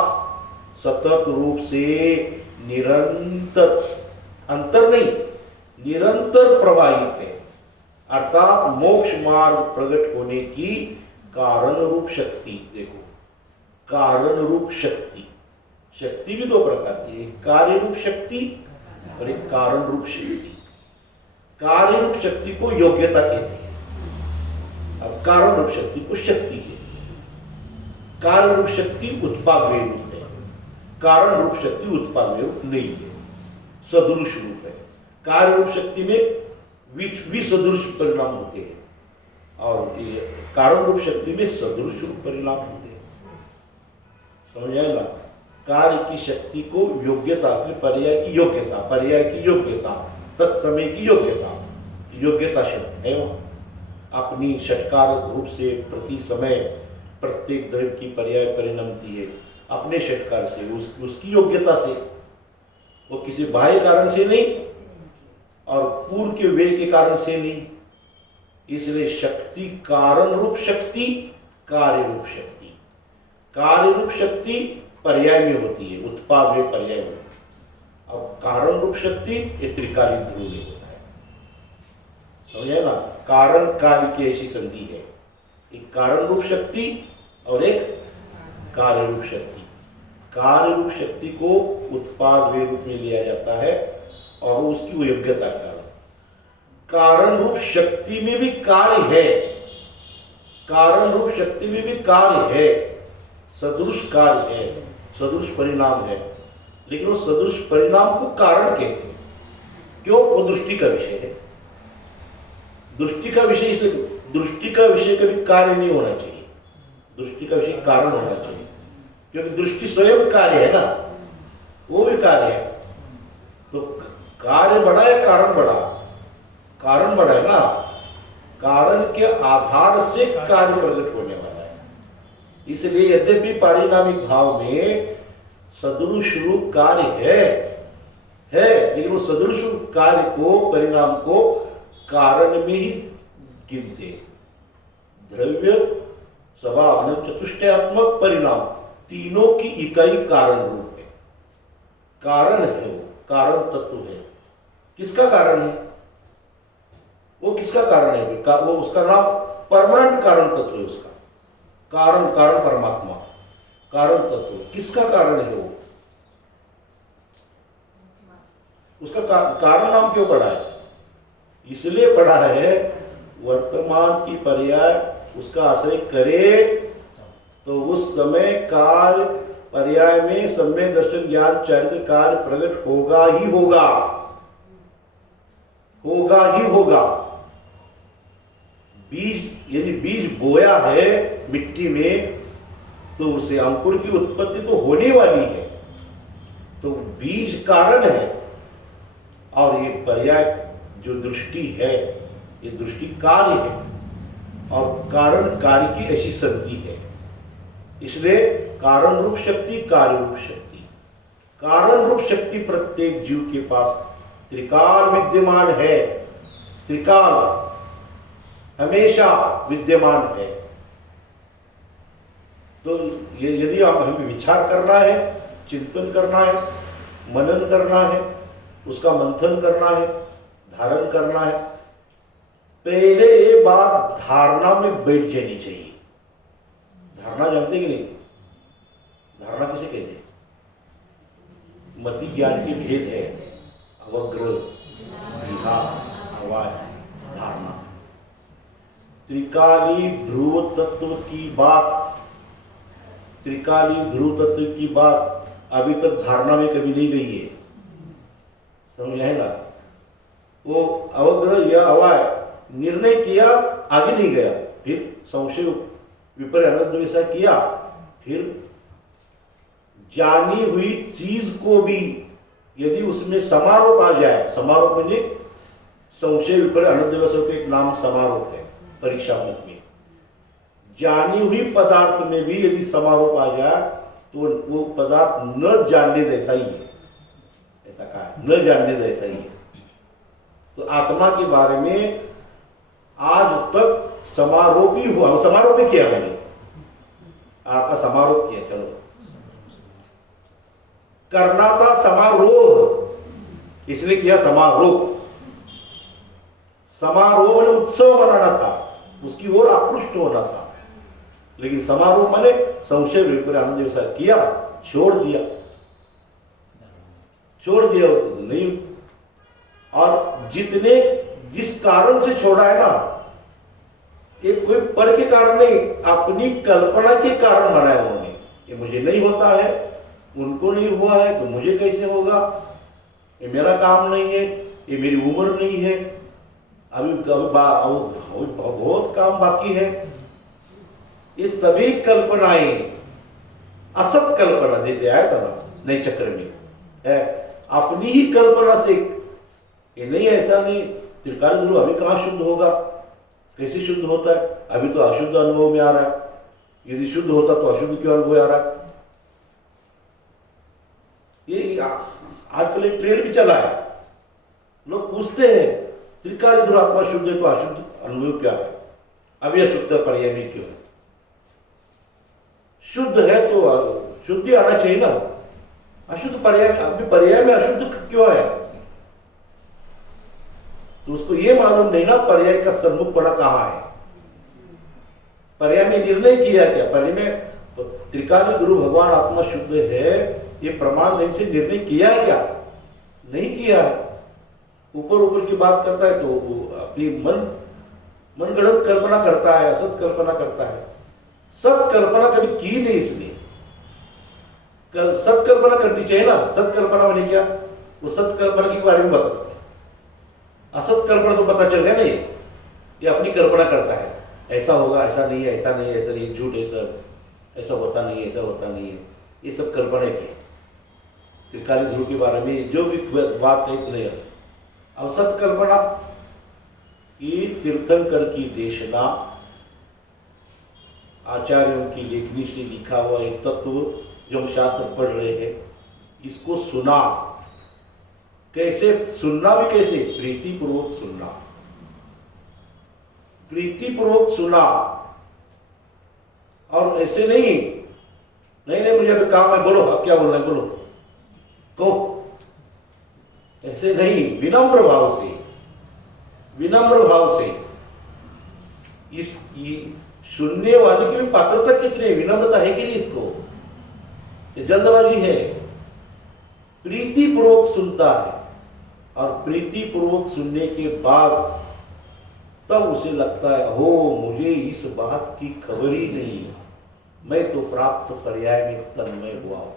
सतत रूप से निरंतर, अंतर नहीं, निरंतर प्रवाहित है। अर्थात मोक्ष मार्ग प्रकट होने की कारण रूप शक्ति। देखो, कारण रूप शक्ति, शक्ति भी 2 प्रकार की, एक कार्य रूप शक्ति और एक कारण रूप शक्ति। कार्य रूप शक्ति को योग्यता कहते हैं, अब कारण रूप शक्ति को शक्ति कहते हैं। कार्य रूप शक्ति उत्पाद वे रूप है, कारण रूप शक्ति उत्पाद वे रूप नहीं है, सदृश रूप है। कार्य रूप शक्ति में विसदृश परिणाम होते हैं और ये कारण रूप शक्ति में सदृश रूप परिणाम होते हैं। समझ आएगा? कार्य की शक्ति को योग्यता, पर्याय की योग्यता, तत्समय की योग्यता शब्द है। वो अपनी षटकार रूप से प्रति समय प्रत्येक द्रव्य की पर्याय परिणमती है अपने षटकार से, उसकी योग्यता से, वो किसी बाह्य कारण से नहीं और पूर्व के वे के कारण से नहीं। इसलिए शक्ति कारण रूप शक्ति, कार्य रूप शक्ति। कार्य रूप शक्ति पर्याय में होती है, उत्पाद में पर्याय में। अब कारण रूप शक्ति ये त्रिकाली ध्रुव में होता है। समझे ना? कारण कार्य की ऐसी संधि है, एक कारण रूप शक्ति और एक कार्य रूप शक्ति। कार्य रूप शक्ति को उत्पाद वे रूप में लिया जाता है और उसकी योग्यता कारण। कारण रूप शक्ति में भी कार्य है, कारण रूप शक्ति में भी कार्य है, सदृश कार्य है, सदृश परिणाम है, लेकिन वो सदृश परिणाम को कारण कहते हैं। क्यों? वो दृष्टि का विषय है। दृष्टि का विषय, इसलिए दृष्टि का विषय कभी कार्य नहीं होना चाहिए, दृष्टि का विषय कारण होना चाहिए, क्योंकि दृष्टि स्वयं कार्य है ना, वो भी कार्य है। तो कार्य बड़ा है, कारण बड़ा, कारण बड़ा है ना, कारण के आधार से कार्य प्रकट होने वाला है। इसलिए यद्यपि पारिणामिक भाव में सदृश रूप कार्य है, लेकिन वो सदृश रूप कार्य को, परिणाम को कारण में ही गिनते। द्रव्य, स्वभाव, अनंत, चतुष्टयात्मक, परिणाम, तीनों की इकाई कारण रूप है। कारण है, वो कारण तत्व है। किसका कारण है? वो किसका कारण है? वो उसका नाम परमानेंट कारण तत्व है। उसका कारण परमात्मा, कारण तत्व किसका कारण है? वो उसका कारण नाम क्यों पड़ा है? इसलिए पड़ा है वर्तमान की पर्याय उसका आश्रय करे तो उस समय कार्य पर्याय में सम्यक दर्शन ज्ञान चारित्र कार्य प्रकट होगा ही होगा, होगा ही होगा। बीज यदि बीज बोया है मिट्टी में तो उसे अंकुर की उत्पत्ति तो होने वाली है, तो बीज कारण है और ये पर्याय जो दृष्टि है ये दृष्टि कार्य है और कारण कार्य की ऐसी संधि है। इसलिए कारण रूप शक्ति कार्य रूप शक्ति, कारण रूप शक्ति प्रत्येक जीव के पास त्रिकाल विद्यमान है, त्रिकाल हमेशा विद्यमान है। तो ये यदि आप हमें विचार करना है, चिंतन करना है, मनन करना है, उसका मंथन करना है, धारण करना है, पहले ये बात धारणा में बैठ जानी चाहिए। धारणा जानते कि नहीं? धारणा किसे कहते हैं? मति ज्ञान के भेद है, अवग्र, विहार, अवाय, धारणा। त्रिकाली ध्रुव तत्व की बात, त्रिकाली ध्रुव तत्व की बात अभी तक धारणा में कभी नहीं गई है, समझ आए ना? वो अवग्रह या अवाय निर्णय किया, आगे नहीं गया, फिर संशय विपर्य अनद्वेषा किया, फिर जानी हुई चीज को भी यदि उसमें समारोप आ जाए, समारोप म्हणजे संशय विपर्य अनद्वेषा का एक नाम समारोप है परीक्षा में, जानी हुई पदार्थ में भी यदि समारोप आ जाए तो वो पदार्थ न जानने जैसा ही है, ऐसा कहा है, न जानने जैसा ही है। तो आत्मा के बारे में आज तक समारोप ही हुआ, समारोप ही किया मैंने, आपका समारोप किया, चलो करना था समारोह, इसलिए किया समारोप। समारोह में उत्सव मनाना था, उसकी ओर आकृष्ट होना था, लेकिन समारोह माने संशय विपर्य आनंद जैसा किया, छोड़ दिया नहीं। और जितने जिस कारण से छोड़ा है ना, ये कोई पर के कारण नहीं, अपनी कल्पना के कारण बनाया उन्होंने। ये मुझे नहीं होता है, उनको नहीं हुआ है तो मुझे कैसे होगा, ये मेरा काम नहीं है, ये मेरी उम्र नहीं है, अभी बहुत काम बाकी है। ये सभी कल्पनाएं असत कल्पना, जैसे आया था ना नए चक्र में है, अपनी ही कल्पना से। ये नहीं, ऐसा नहीं, त्रिकाल ध्रुव अभी कहाँ शुद्ध होगा, कैसे शुद्ध होता है? अभी तो अशुद्ध अनुभव में आ रहा है, यदि शुद्ध होता तो अशुद्ध क्यों अनुभव आ रहा है? ये आजकल एक ट्रेंड भी चला है, लोग पूछते हैं त्रिकाल ध्रुव आत्मा शुद्ध है तो अशुद्ध अनुभव क्या है, अभी अशुद्ध पर्याय में क्यों है? शुद्ध है तो शुद्धि आना चाहिए ना, अशुद्ध पर्याय में, अभी पर्याय में अशुद्ध क्यों है? तो उसको ये मालूम नहीं ना पर्याय का सम्मुख पड़ा कहां है, पर्याय में निर्णय किया क्या, पर्याय में तो त्रिकाली ध्रुव भगवान आत्मा शुद्ध है ये प्रमाण नहीं से निर्णय किया है क्या? नहीं किया है। ऊपर ऊपर की बात करता है तो अपनी मनगढ़ंत कल्पना करता है, असत कल्पना करता है। सत कल्पना कभी की नहीं इसने, सत कल्पना करनी चाहिए ना। सत कल्पना मैंने क्या, वो सत कल्पना के बारे में बता, असत कल्पना तो पता चल गया नहीं, ये अपनी कल्पना करता है, ऐसा होगा, ऐसा नहीं है, ऐसा नहीं है, ऐसा नहीं, झूठ है सब, ऐसा होता नहीं है, ऐसा होता नहीं है, ये सब कल्पना की। त्रिकाली ध्रुव के बारे में जो भी बात कही नहीं है, अब सत कल्पना की तीर्थंकर की देशना, आचार्यों की लेखनी से लिखा हुआ एक तत्व जो हम शास्त्र पढ़ रहे हैं, इसको सुना। कैसे सुनना, भी कैसे? प्रीति पूर्वक सुनना, प्रीति पूर्वक सुना। और ऐसे नहीं नहीं मुझे अभी काम है, बोलो अब क्या बोलना है, बोलो कहो, ऐसे नहीं, विनम्र भाव से, विनम्र भाव से। इस सुनने वाले की भी पात्रता कितनी है, विनम्रता है कि नहीं इसको? ये जल्दबाजी है, प्रीति पूर्वक सुनता है। और प्रीति पूर्वक सुनने के बाद तब उसे लगता है हो मुझे इस बात की खबर ही नहीं, मैं तो प्राप्त पर्याय में तन्मय हुआ हूं।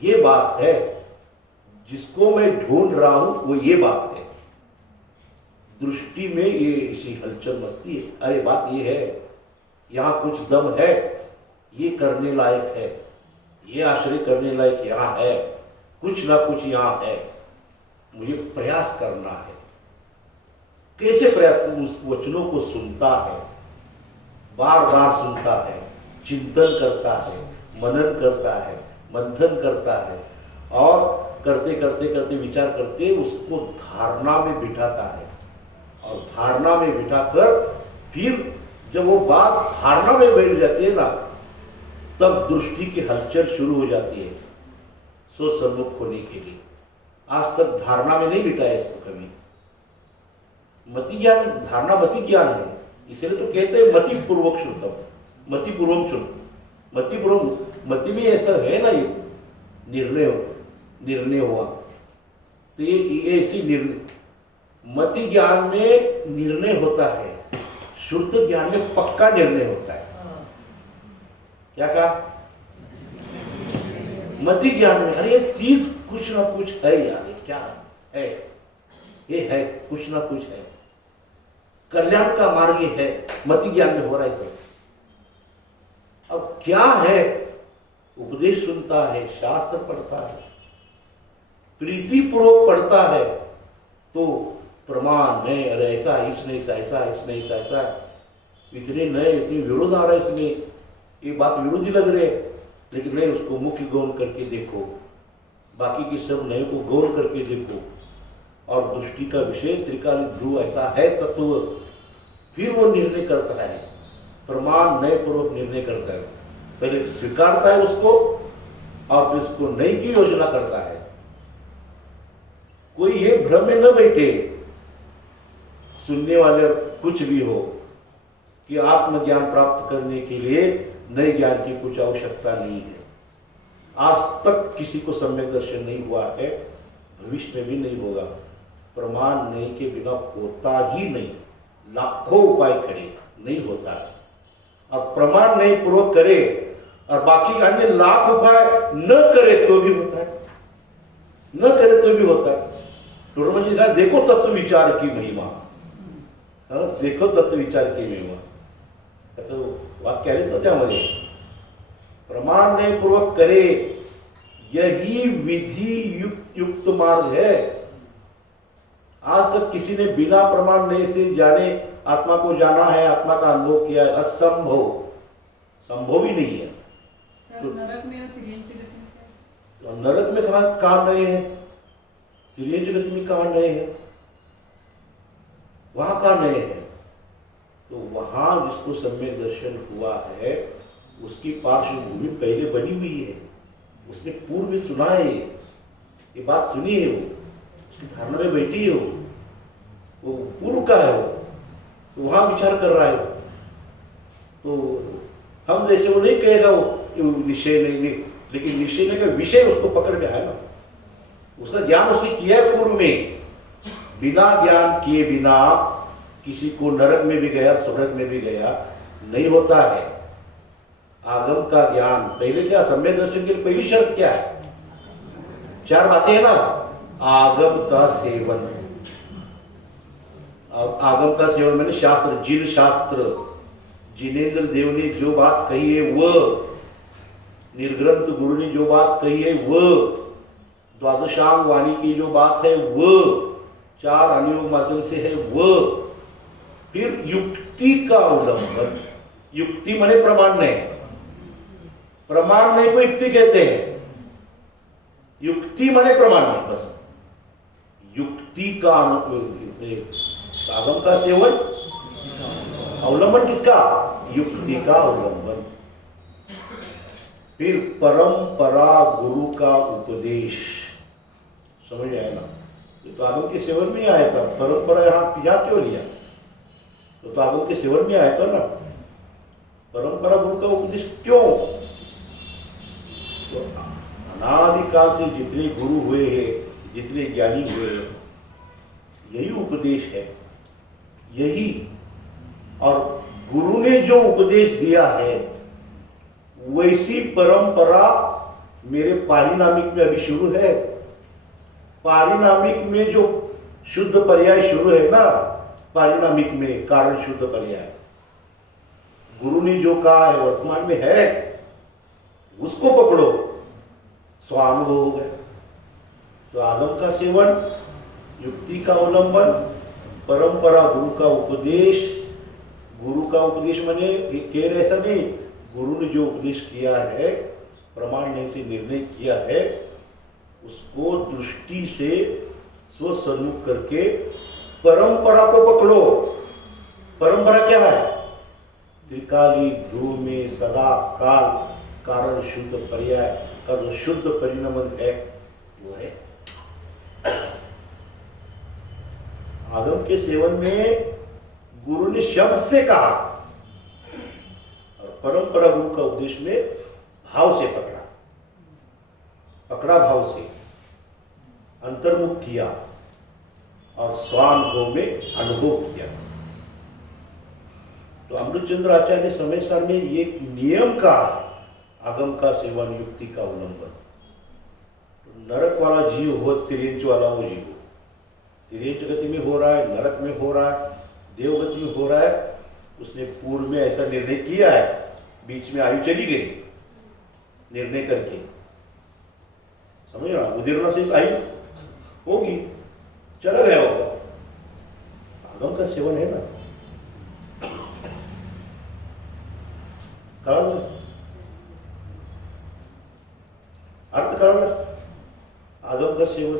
ये बात है जिसको मैं ढूंढ रहा हूं, वो ये बात है। दृष्टि में ये ऐसी हलचल मस्ती है, अरे बात ये है, यहां कुछ दम है, ये करने लायक है, ये आश्रय करने लायक यहां है, कुछ ना कुछ यहां है, मुझे प्रयास करना है। कैसे प्रयास? उस वचनों को सुनता है, बार बार सुनता है, चिंतन करता है, मनन करता है, मंथन करता है, और करते करते करते विचार करते उसको धारणा में बिठाता है, और धारणा में बिठाकर फिर जब वो बात धारणा में बैठ जाती है ना, तब दृष्टि की हलचल शुरू हो जाती है सो सम्मुख होने के लिए। आज तक धारणा में नहीं बिठाया इसको कभी। मति ज्ञान, धारणा मति ज्ञान है, इसलिए तो कहते हैं मति पूर्वक शुद्धम, मति पूर्वक शुद्ध, मति पूर्वक, मति में ऐसा है ना, ये निर्णय हुआ, तो ये ऐसी निर्णय, मति ज्ञान में निर्णय होता है, शुद्ध ज्ञान में पक्का निर्णय होता है। क्या कहा? मति ज्ञान में अरे ये चीज कुछ ना कुछ है यार, ये क्या है, ये है, कुछ ना कुछ है, कल्याण का मार्ग ये है, मति ज्ञान में हो रहा है सब। अब क्या है? उपदेश सुनता है, शास्त्र पढ़ता है, प्रीति पूर्वक पढ़ता है, तो प्रमाण है, अरे ऐसा इसने ऐसा, ऐसा इसने ऐसा, ऐसा इतने नए, इतनी विरोध आ रहा है इसमें, ये बात विरोधी लग रहे हैं, लेकिन नहीं, उसको मुख्य गौण करके देखो, बाकी के सब नए को गौण करके देखो, और दृष्टि का विषय त्रिकालिक ध्रुव ऐसा है तत्व, फिर वो निर्णय करता है, प्रमाण नए पूर्वक निर्णय करता है, पहले स्वीकारता है उसको, और फिर उसको नई की योजना करता है। कोई ये भ्रम में न बैठे, सुनने वाले कुछ भी हो, कि आत्मज्ञान प्राप्त करने के लिए नए ज्ञान की कुछ आवश्यकता नहीं है। आज तक किसी को सम्यक दर्शन नहीं हुआ है, भविष्य में भी नहीं होगा। प्रमाण नहीं के बिना होता ही नहीं, लाखों उपाय करे नहीं होता है। अब प्रमाण नहीं पूर्वक करे और बाकी अन्य लाख उपाय न करे तो भी होता है, न करे तो भी होता है। टोडरमल जी कहा देखो तत्व विचार की महिमा, देखो तत्व विचार की महिमा, असं वाक्य आले तर त्यामध्ये प्रमाण नहीं पूर्वक करे, यही विधि युक्त मार्ग है। आज तक किसी ने बिना प्रमाण नहीं से जाने आत्मा को जाना है, आत्मा का अनुभव किया है, असंभव, संभव ही नहीं है। सर, नरक में और तिर्यंच गति में, नरक में कहाँ नए हैं, तिर्यंच गति में कहाँ नए हैं, वहां कहाँ नए हैं? तो वहां जिसको सम्यक दर्शन हुआ है उसकी पार्श्वभूमि पहले बनी हुई है, उसने पूर्व में सुना है, ये बात सुनी है, वो धारणा में बैठी है, वो पूर्व का है, वो तो वहां विचार कर रहा है। तो हम जैसे वो नहीं कहेगा वो निश्चय नहीं, लेकिन निश्चय नहीं का विषय उसको पकड़ में आएगा, उसका ज्ञान उसने किया है पूर्व में। बिना ज्ञान किए बिना किसी को नरक में भी गया स्वर्ग में भी गया नहीं होता है। आगम का ज्ञान पहले क्या, सम्यक दर्शन के लिए पहली शर्त क्या है? चार बातें है ना, आगम का सेवन। आगम का सेवन मैंने शास्त्र, जिन शास्त्र, जिनेन्द्र देव ने जो बात कही है वो, निर्ग्रंथ गुरु ने जो बात कही है वो, द्वादशांग वाणी की जो बात है वो, चार अनुयोग माध्यम से है वो, फिर युक्ति का उल्लंघन। युक्ति माने प्रमाण नहीं, प्रमाण नहीं को युक्ति कहते हैं, युक्ति माने प्रमाण नहीं, बस युक्ति का आगम का सेवन, अवलंबन किसका? युक्ति का अवलंबन। फिर परंपरा गुरु का उपदेश, समझ आया ना? तो आगम के सेवन में आया था, परंपरा यहाँ क्यों लिया? तो आगम के सेवन में आया था ना, परंपरा गुरु का उपदेश क्यों? तो अनादिकाल से जितने गुरु हुए हैं, जितने ज्ञानी हुए हैं, यही उपदेश है, यही। और गुरु ने जो उपदेश दिया है वैसी परंपरा मेरे पारिणामिक में अभी शुरू है। पारिणामिक में जो शुद्ध पर्याय शुरू है ना, पारिणामिक में कारण शुद्ध पर्याय, गुरु ने जो कहा है वर्तमान में है, उसको पकड़ो, स्वानुभव हो गया। तो आगम का सेवन, युक्ति का अवलंबन, परंपरा, गुरु का उपदेश। गुरु का उपदेश माने केर ऐसा नहीं, गुरु ने जो उपदेश किया है, प्रमाण नहीं से निर्णय किया है, उसको दृष्टि से स्वसन्मुख करके परंपरा को पकड़ो। परंपरा क्या है? त्रिकाली ध्रुव में सदा काल कारण शुद्ध पर्याय का जो शुद्ध परिणमन है वो है। आगम के सेवन में गुरु ने शब्द से कहा और परंपरा गुरु का उपदेश में भाव से पकड़ा भाव से, अंतर्मुख किया और स्वानुभव में अनुभव किया। तो अमृतचंद्र आचार्य ने समय सार में ये नियम का आगम का सेवन, युक्ति का अवलंबन। तो नरक वाला जीव हो, तिर्यंच वाला वो जीव हो, तिर्यंच गति में हो रहा है, नरक में हो रहा है, देवगति में हो रहा है, उसने पूर्व में ऐसा निर्णय किया है, बीच में आयु चली गई निर्णय करके, समझ रहा, उदीर्णा से आयु होगी, चला गया होगा। आगम का सेवन है ना, कारण अर्थ कारण आगम का सेवन,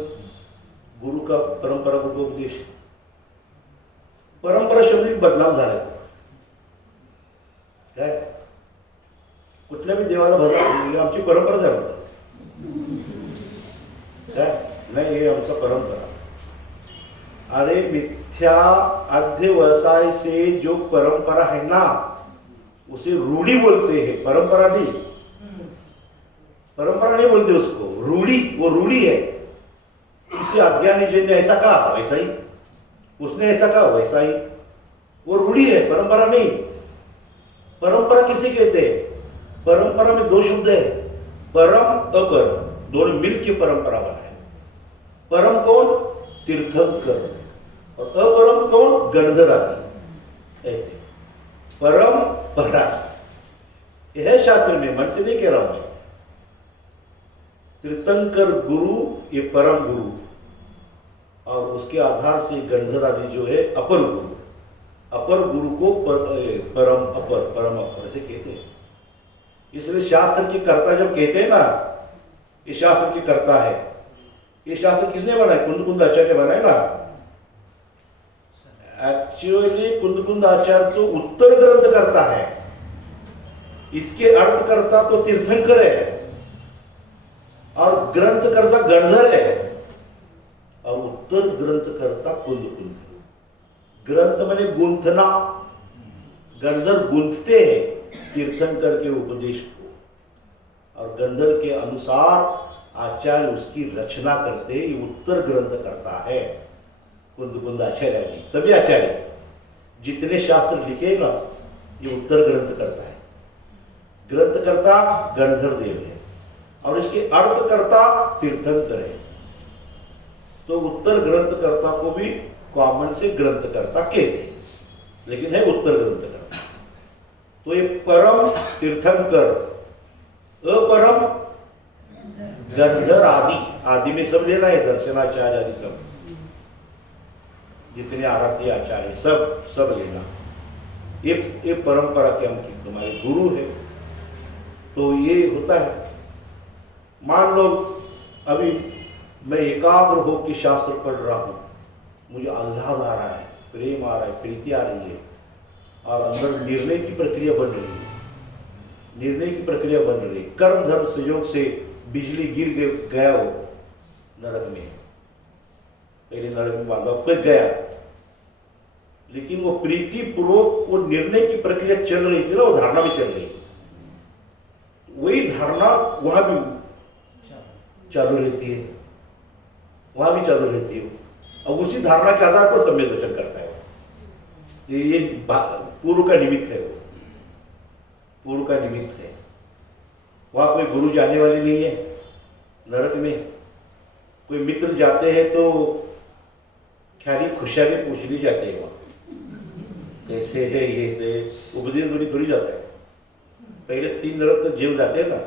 गुरु का परंपरा, गुरु का उपदेश। परंपरा शब्द एक बदनाम झाला काय, कुठल्या भी देवाला भजन आमची परंपरा झाली काय, नाही हे आमचा परंपरा। अरे मिथ्या अध्यवसाय से जो परंपरा है ना, उसे रूढ़ी बोलते हैं, परंपरा नहीं। परंपरा नहीं बोलते उसको, रूढ़ी, वो रूढ़ी है। किसी अज्ञानी जन ने ऐसा कहा वैसा ही, उसने ऐसा कहा वैसा ही, वो रूढ़ी है, परंपरा नहीं। परंपरा किसे कहते हैं? परंपरा में दो शब्द है, परम अपरम, दोनों मिलकर परंपरा बना है। परम कौन? तीर्थंकर, और अपरम कौन? गणधर आदि। ऐसे परम परा, यह है शास्त्र में, मन से नहीं कह रहा हूं मैं। तीर्थंकर गुरु ये परम गुरु, और उसके आधार से गणधर आदि जो है अपर गुरु। अपर गुरु को परम अपर ऐसे कहते हैं। इसलिए शास्त्र की कर्ता जब कहते हैं ना, ये शास्त्र की कर्ता है, ये शास्त्र किसने बनाया? कुंद आचार्य बनाया ना। एक्चुअली कुंद आचार्य तो उत्तर ग्रंथ करता है, इसके अर्थ करता तो तीर्थंकर है, और ग्रंथ करता गणधर है, और उत्तर ग्रंथ करता कुंद। ग्रंथ माने गुंथना, गणधर गुंथते हैं तीर्थंकर के उपदेश को, और गणधर के अनुसार आचार्य उसकी रचना करते, ये उत्तर ग्रंथ करता है कुंद आचार्य जी। सभी आचार्य जितने शास्त्र लिखे ना, ये उत्तर ग्रंथ करता है। ग्रंथ करता गणधर देव है, और इसके अर्थ करता तीर्थंकर है। तो उत्तर ग्रंथ करता को भी कॉमन से ग्रंथ करता कहते हैं, लेकिन है उत्तर ग्रंथ करता। तो ये परम तीर्थंकर, अपरम गणधर आदि। आदि में सब लेना है, दर्शनाचार्य आदि सब, जितने आराध्य आचार्य सब लेना। ये परंपरा के हम तुम्हारे गुरु है। तो ये होता है, मान लो अभी मैं एकाग्र होकर शास्त्र पढ़ रहा हूँ, मुझे आह्लाद आ रहा है, प्रेम आ रहा है, प्रीति आ रही है, और अंदर निर्णय की प्रक्रिया बन रही है, निर्णय की प्रक्रिया बन रही है। कर्म धर्म संयोग से बिजली गिर गया हो नरक में, पहले नरक में बांधा फिर गया, लेकिन वो प्रीति पूर्वक वो निर्णय की प्रक्रिया चल रही थी ना, वो धारणा भी चल रही थी, वही धारणा वहां भी चालू रहती है, वहां भी चालू रहती है। अब उसी धारणा के आधार पर सम्यक दर्शन करता है। ये पूर्व का निमित्त है, वो पूर्व का निमित्त है। वहाँ कोई गुरु जाने वाले नहीं है नरक में। कोई मित्र जाते हैं तो ख्याली खुशहाली पूछनी जाते हैं, वहाँ कैसे है ये से उपदेश थोड़ी जाता है। पहले 3 नरक तक जीव जाते हैं ना।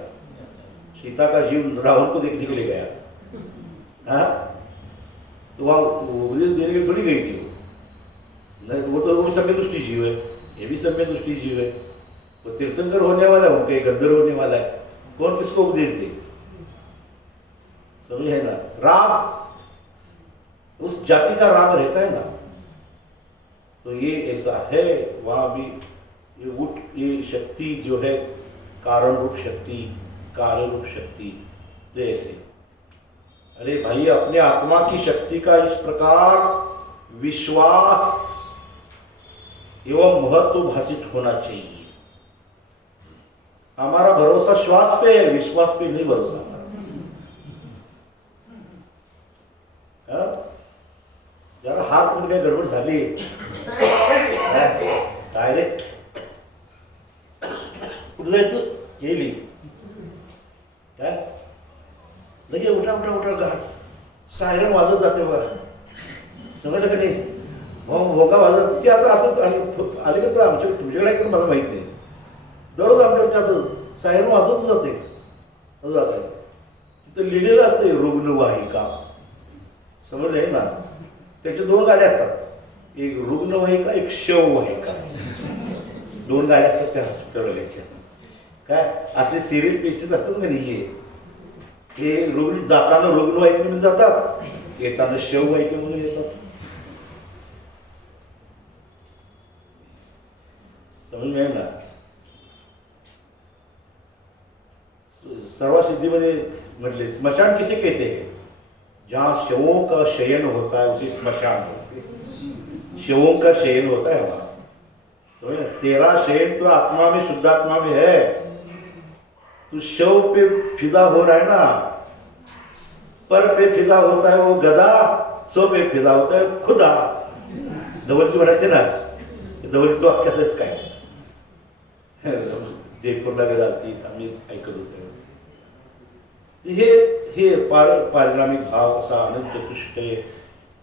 सीता का जीव रावण को देखने के लिए गया, हाँ, तो वहाँ उपदेश देने के लिए थोड़ी गई थी वो तो वो सम्य दृष्टि जीव है, ये भी सम्य दृष्टि जीव है। वो तीर्थंकर होने वाला है, उनके गंधर्व होने वाला है, कौन किसको उपदेश दे? समझ है ना। राग उस जाति का राग रहता है ना। तो ये ऐसा है, वहाँ भी ये शक्ति जो है कारण रूप शक्ति, कार्य रूप शक्ति, तो ऐसे। अरे भाई, अपने आत्मा की शक्ति का इस प्रकार विश्वास एवं महत्व भाषित होना चाहिए। हमारा भरोसा श्वास पे है, विश्वास पे नहीं भरोसा हमारा। जरा हात मुंडक्या गडबड झाली, डायरेक्ट कुठं जायचं गेली काय लगे उठा उठा उठा घाट सायरन वाजत जाते बघा, समजलं का नाही? भोंगा वाजत ते आता अलीकडे तर आमच्या तुमच्याकडे पण मला माहित नाही, दररोज आमच्याकडे आता सायरन वाजतच जाते जाते. तिथं लिहिलेलं असतं रुग्णवाहिका, समजलं ना. त्याच्या 2 गाड्या असतात, एक रुग्णवाहिका एक शववाहिका. 2 गाड्या असतात त्या हॉस्पिटलवाल्याच्या. काय असले सिरियल पेशंट असतात का नाही, हे रुग्ण जाताना रुग्णवाहिकेमध्ये जातात, येताना शववाहिकेमध्ये येतात. समज में ना. सर्व सिद्धीमध्ये म्हटले स्मशान किसे कहते हैं? जहाँ शवों का शयन होता है उसे स्मशान होते हैं. शवों का शयन होता है वहाँ. समझ ना. तेरा शयन तो आत्मा में, शुद्धात्मा में है. तू शव पे फिदा हो रहा है ना, पर पे फिदा होता है वो गदा, सो पे फिदा होता है खुदा. दवलची म्हणायचे ना, दवलचं वाक्य असंच काय देवपूरला गेला ती आम्ही ऐकत होतो. हे पारिणामिक भाव असा अनंत चतुष्ट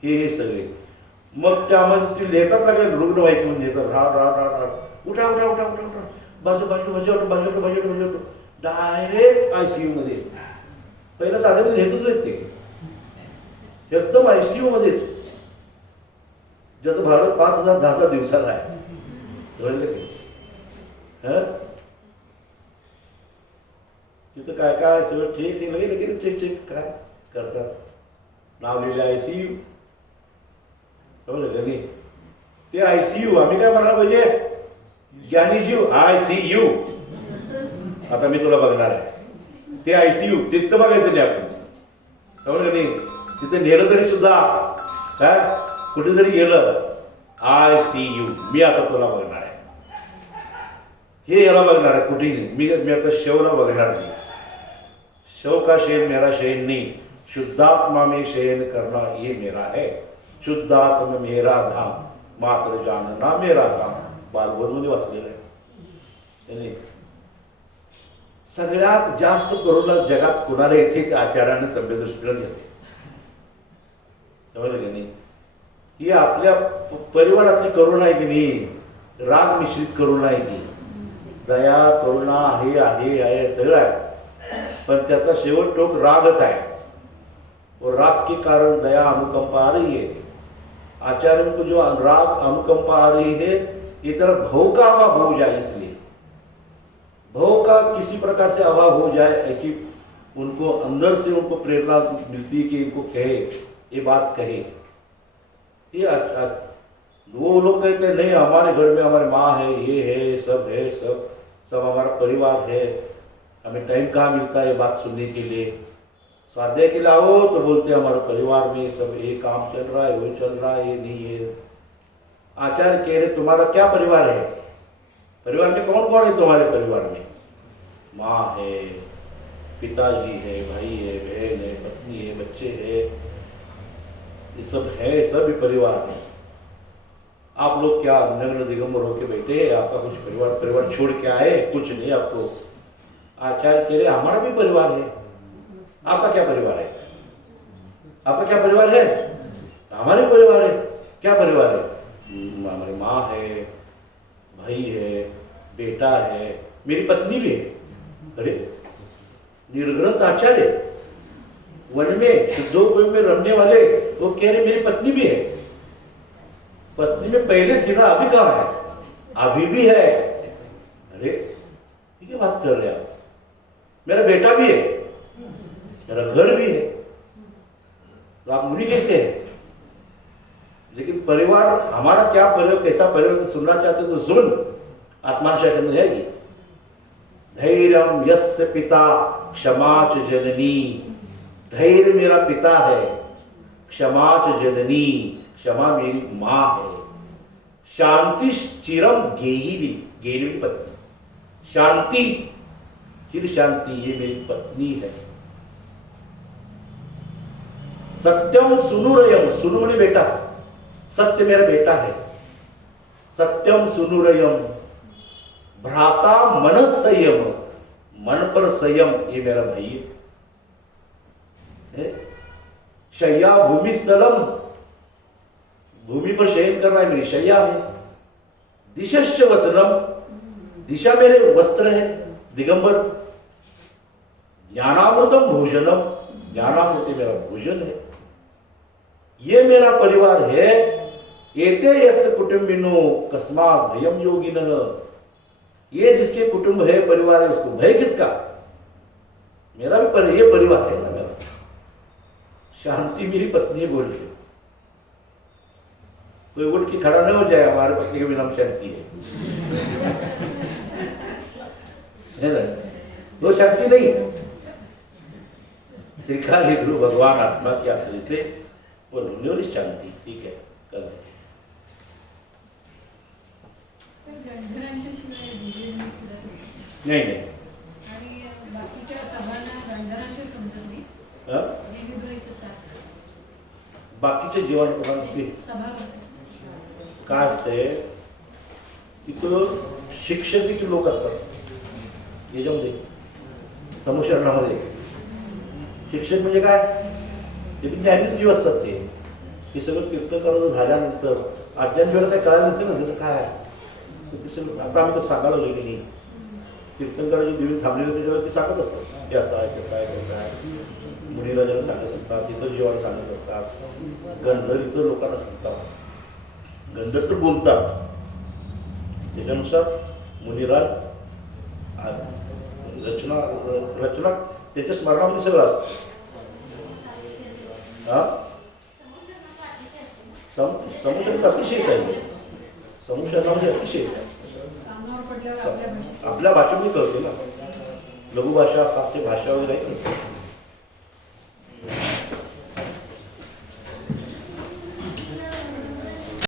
हे सगळे. मग त्यामध्ये ते लिहितात लागले रुग्णवाहिकेमध्ये लिहितात, राड राड राड राड उठा उठा उठा उठा उठा बाजू बाजू बाजू बाजू बाजू बाजू डायरेक्ट ICU मध्ये. पहिलं साध्यामध्ये नेतच नाहीत ते, एकदम ICU मध्येच. ज्याचं भाडं 5,000 दिवसाला आहे. समजलं की तिथं काय काय सगळं ठीक आहे, लगे लगेच चेक चेक काय करतात. नाव लिहिले ICU. समजलं का नाही. ते ICU आम्ही काय म्हणायला पाहिजे, ज्ञानीजीव ICU. आता मी तुला बघणार आहे ते ICU, तिथं बघायचं नाही आपण. समजलं का नाही. तिथे नेलं तरी सुद्धा काय कुठे जरी गेलं ICU, मी आता तुला बघणार आहे. हे याला बघणार आहे कुठेही नाही. मी आता शवला बघणार नाही. शव का शयन मेरा शयन नहीं, शुद्धात्मा में शयन करना ये मेरा है. शुद्धात्मा मेरा धाम, मात्र जानना मेरा धाम. बालगोदमध्ये वाचलेलं आहे. सगळ्यात जास्त करुणा जगात कुणाला येते त्या आचार्याने सभ्यदृष्टीला घेते. समजलं की नाही. ही आपल्या परिवारातली करुणा आहे की नाही, राग मिश्रित करुणा आहे ती. दया करुणा आहे सगळं आहे, पण त्याचा शेवट टोक रागच आहे. और राग के कारण दया अनुकंपा आ रही है. आचार्यों को जो राग अनुकंपा आ रही है, ये तरह भव का अभाव हो जाए, इसलिए भव का किसी प्रकार से अभाव हो जाए, ऐसी उनको अंदर से उनको प्रेरणा मिलती है कि इनको कहे, ये बात कहे. ये वो लोग कहते हैं नहीं, हमारे घर में हमारी माँ है, ये है, सब हमारा परिवार है, हमें टाइम कहाँ मिलता है ये बात सुनने के लिए. स्वाध्याय के लिए आओ तो बोलते हैं हमारे परिवार में सब ये काम चल रहा है, वो चल रहा है, ये नहीं है. आचार्य कह रहे तुम्हारा क्या परिवार है? परिवार में कौन कौन है तुम्हारे परिवार में? माँ है, पिताजी है, भाई है, बहन है, पत्नी है, बच्चे है, ये सब है, सभी परिवार है. आप लोग क्या नग्न दिगंबर होके बैठे, आपका कुछ परिवार परिवार छोड़ के आए, कुछ नहीं आपको। आचार्य कह रहे हमारा भी परिवार है। आपका क्या परिवार है? आपका क्या परिवार है? हमारे परिवार है। क्या परिवार है? हमारी माँ है, भाई है, बेटा है, मेरी पत्नी भी है। अरे निर्ग्रंथ आचार्य वन में शुद्धोपयोग में रहने वाले वो कह रहे मेरी पत्नी भी है। पत्नी में पहले थी ना, अभी कहाँ है? अभी भी है। अरे ये क्या बात कर रहे हैं आप? मेरा बेटा भी है, मेरा घर भी है, तो आप मुनि कैसे हैं? लेकिन परिवार हमारा क्या परिवार, कैसा परिवार सुनना चाहते तो सुन। आत्मानुशासन में जाएगी। धैर्यम यस्य पिता क्षमाच जननी। धैर्य मेरा पिता है, क्षमाच जननी, क्षमा मेरी माँ है। शांति चिरम गेहिनी, गेहिनी पत्नी। शांति चिर शांति ये मेरी पत्नी है। सत्यम सुनुरयम, सुनु मने बेटा, सत्य मेरा बेटा है। सत्यम सुनुरयम भ्राता मन संयम, मन पर संयम ये मेरा भाई है। शय्या भूमि स्थलम, भूमि पर शयन कर रहा है, मेरी शय्या है। दिशश्च वसनम, दिशा मेरे वस्त्र है, दिगंबर। ज्ञानामृतम भोजनम, ज्ञानामृत मेरा भोजन है। ये मेरा परिवार है। एते यस्य कुटुंबिनो कस्मात् भयम योगिनः। ये जिसके कुटुंब है, परिवार है, उसको भय किसका? मेरा भी ये परिवार है ना मेरा। शांति मेरी पत्नी बोल के कोई उठ के खड़ा नहीं हो जाए, हमारे पत्नी के भी नाम शांति है ना? वो शांति नहीं। त्रिकाली गुरु भगवान आत्मा के आश्रय से बोल शांति। ठीक है, कल नाही नाही आणि बाकीच्या सभांना गंधर्वांशी संबंध नाही. हा? वेगवेगळीचं साथ. बाकीचे जीवन सभा होते. काय असते तिथं शिक्षक देखील लोक असतात याच्यामध्ये समुशरणामध्ये. शिक्षक म्हणजे काय? ते ज्ञानी जीव असतात. ते सगळं कीर्तन करून झाल्यानंतर आज्ञांवर काही कळायला नसते ना त्याचं काय. ते सगळं आता आम्ही तर सांगायला लागलो की नाही, कीर्तन करायचे दिवस थांबलेले त्याच्यावर ते सांगत असतात हे असं आहे, कसं आहे, कसं आहे. मुनिराजांना सांगत असतात, इतर जीवाला सांगत असतात, गंधर्व इतर लोकांना सांगतात. गंधर्व तर बोलतात, त्याच्यानुसार मुनिराज रचना त्याच्या स्मरणामध्ये सगळं असतं. हा समुशरण अतिशय आहे. समुशरणामध्ये अतिशय कामावर पडल्यावर आपल्या भाषेत आपल्या भाषेमध्ये कळते ना. लघुभाषा, साध्य भाषा वगैरे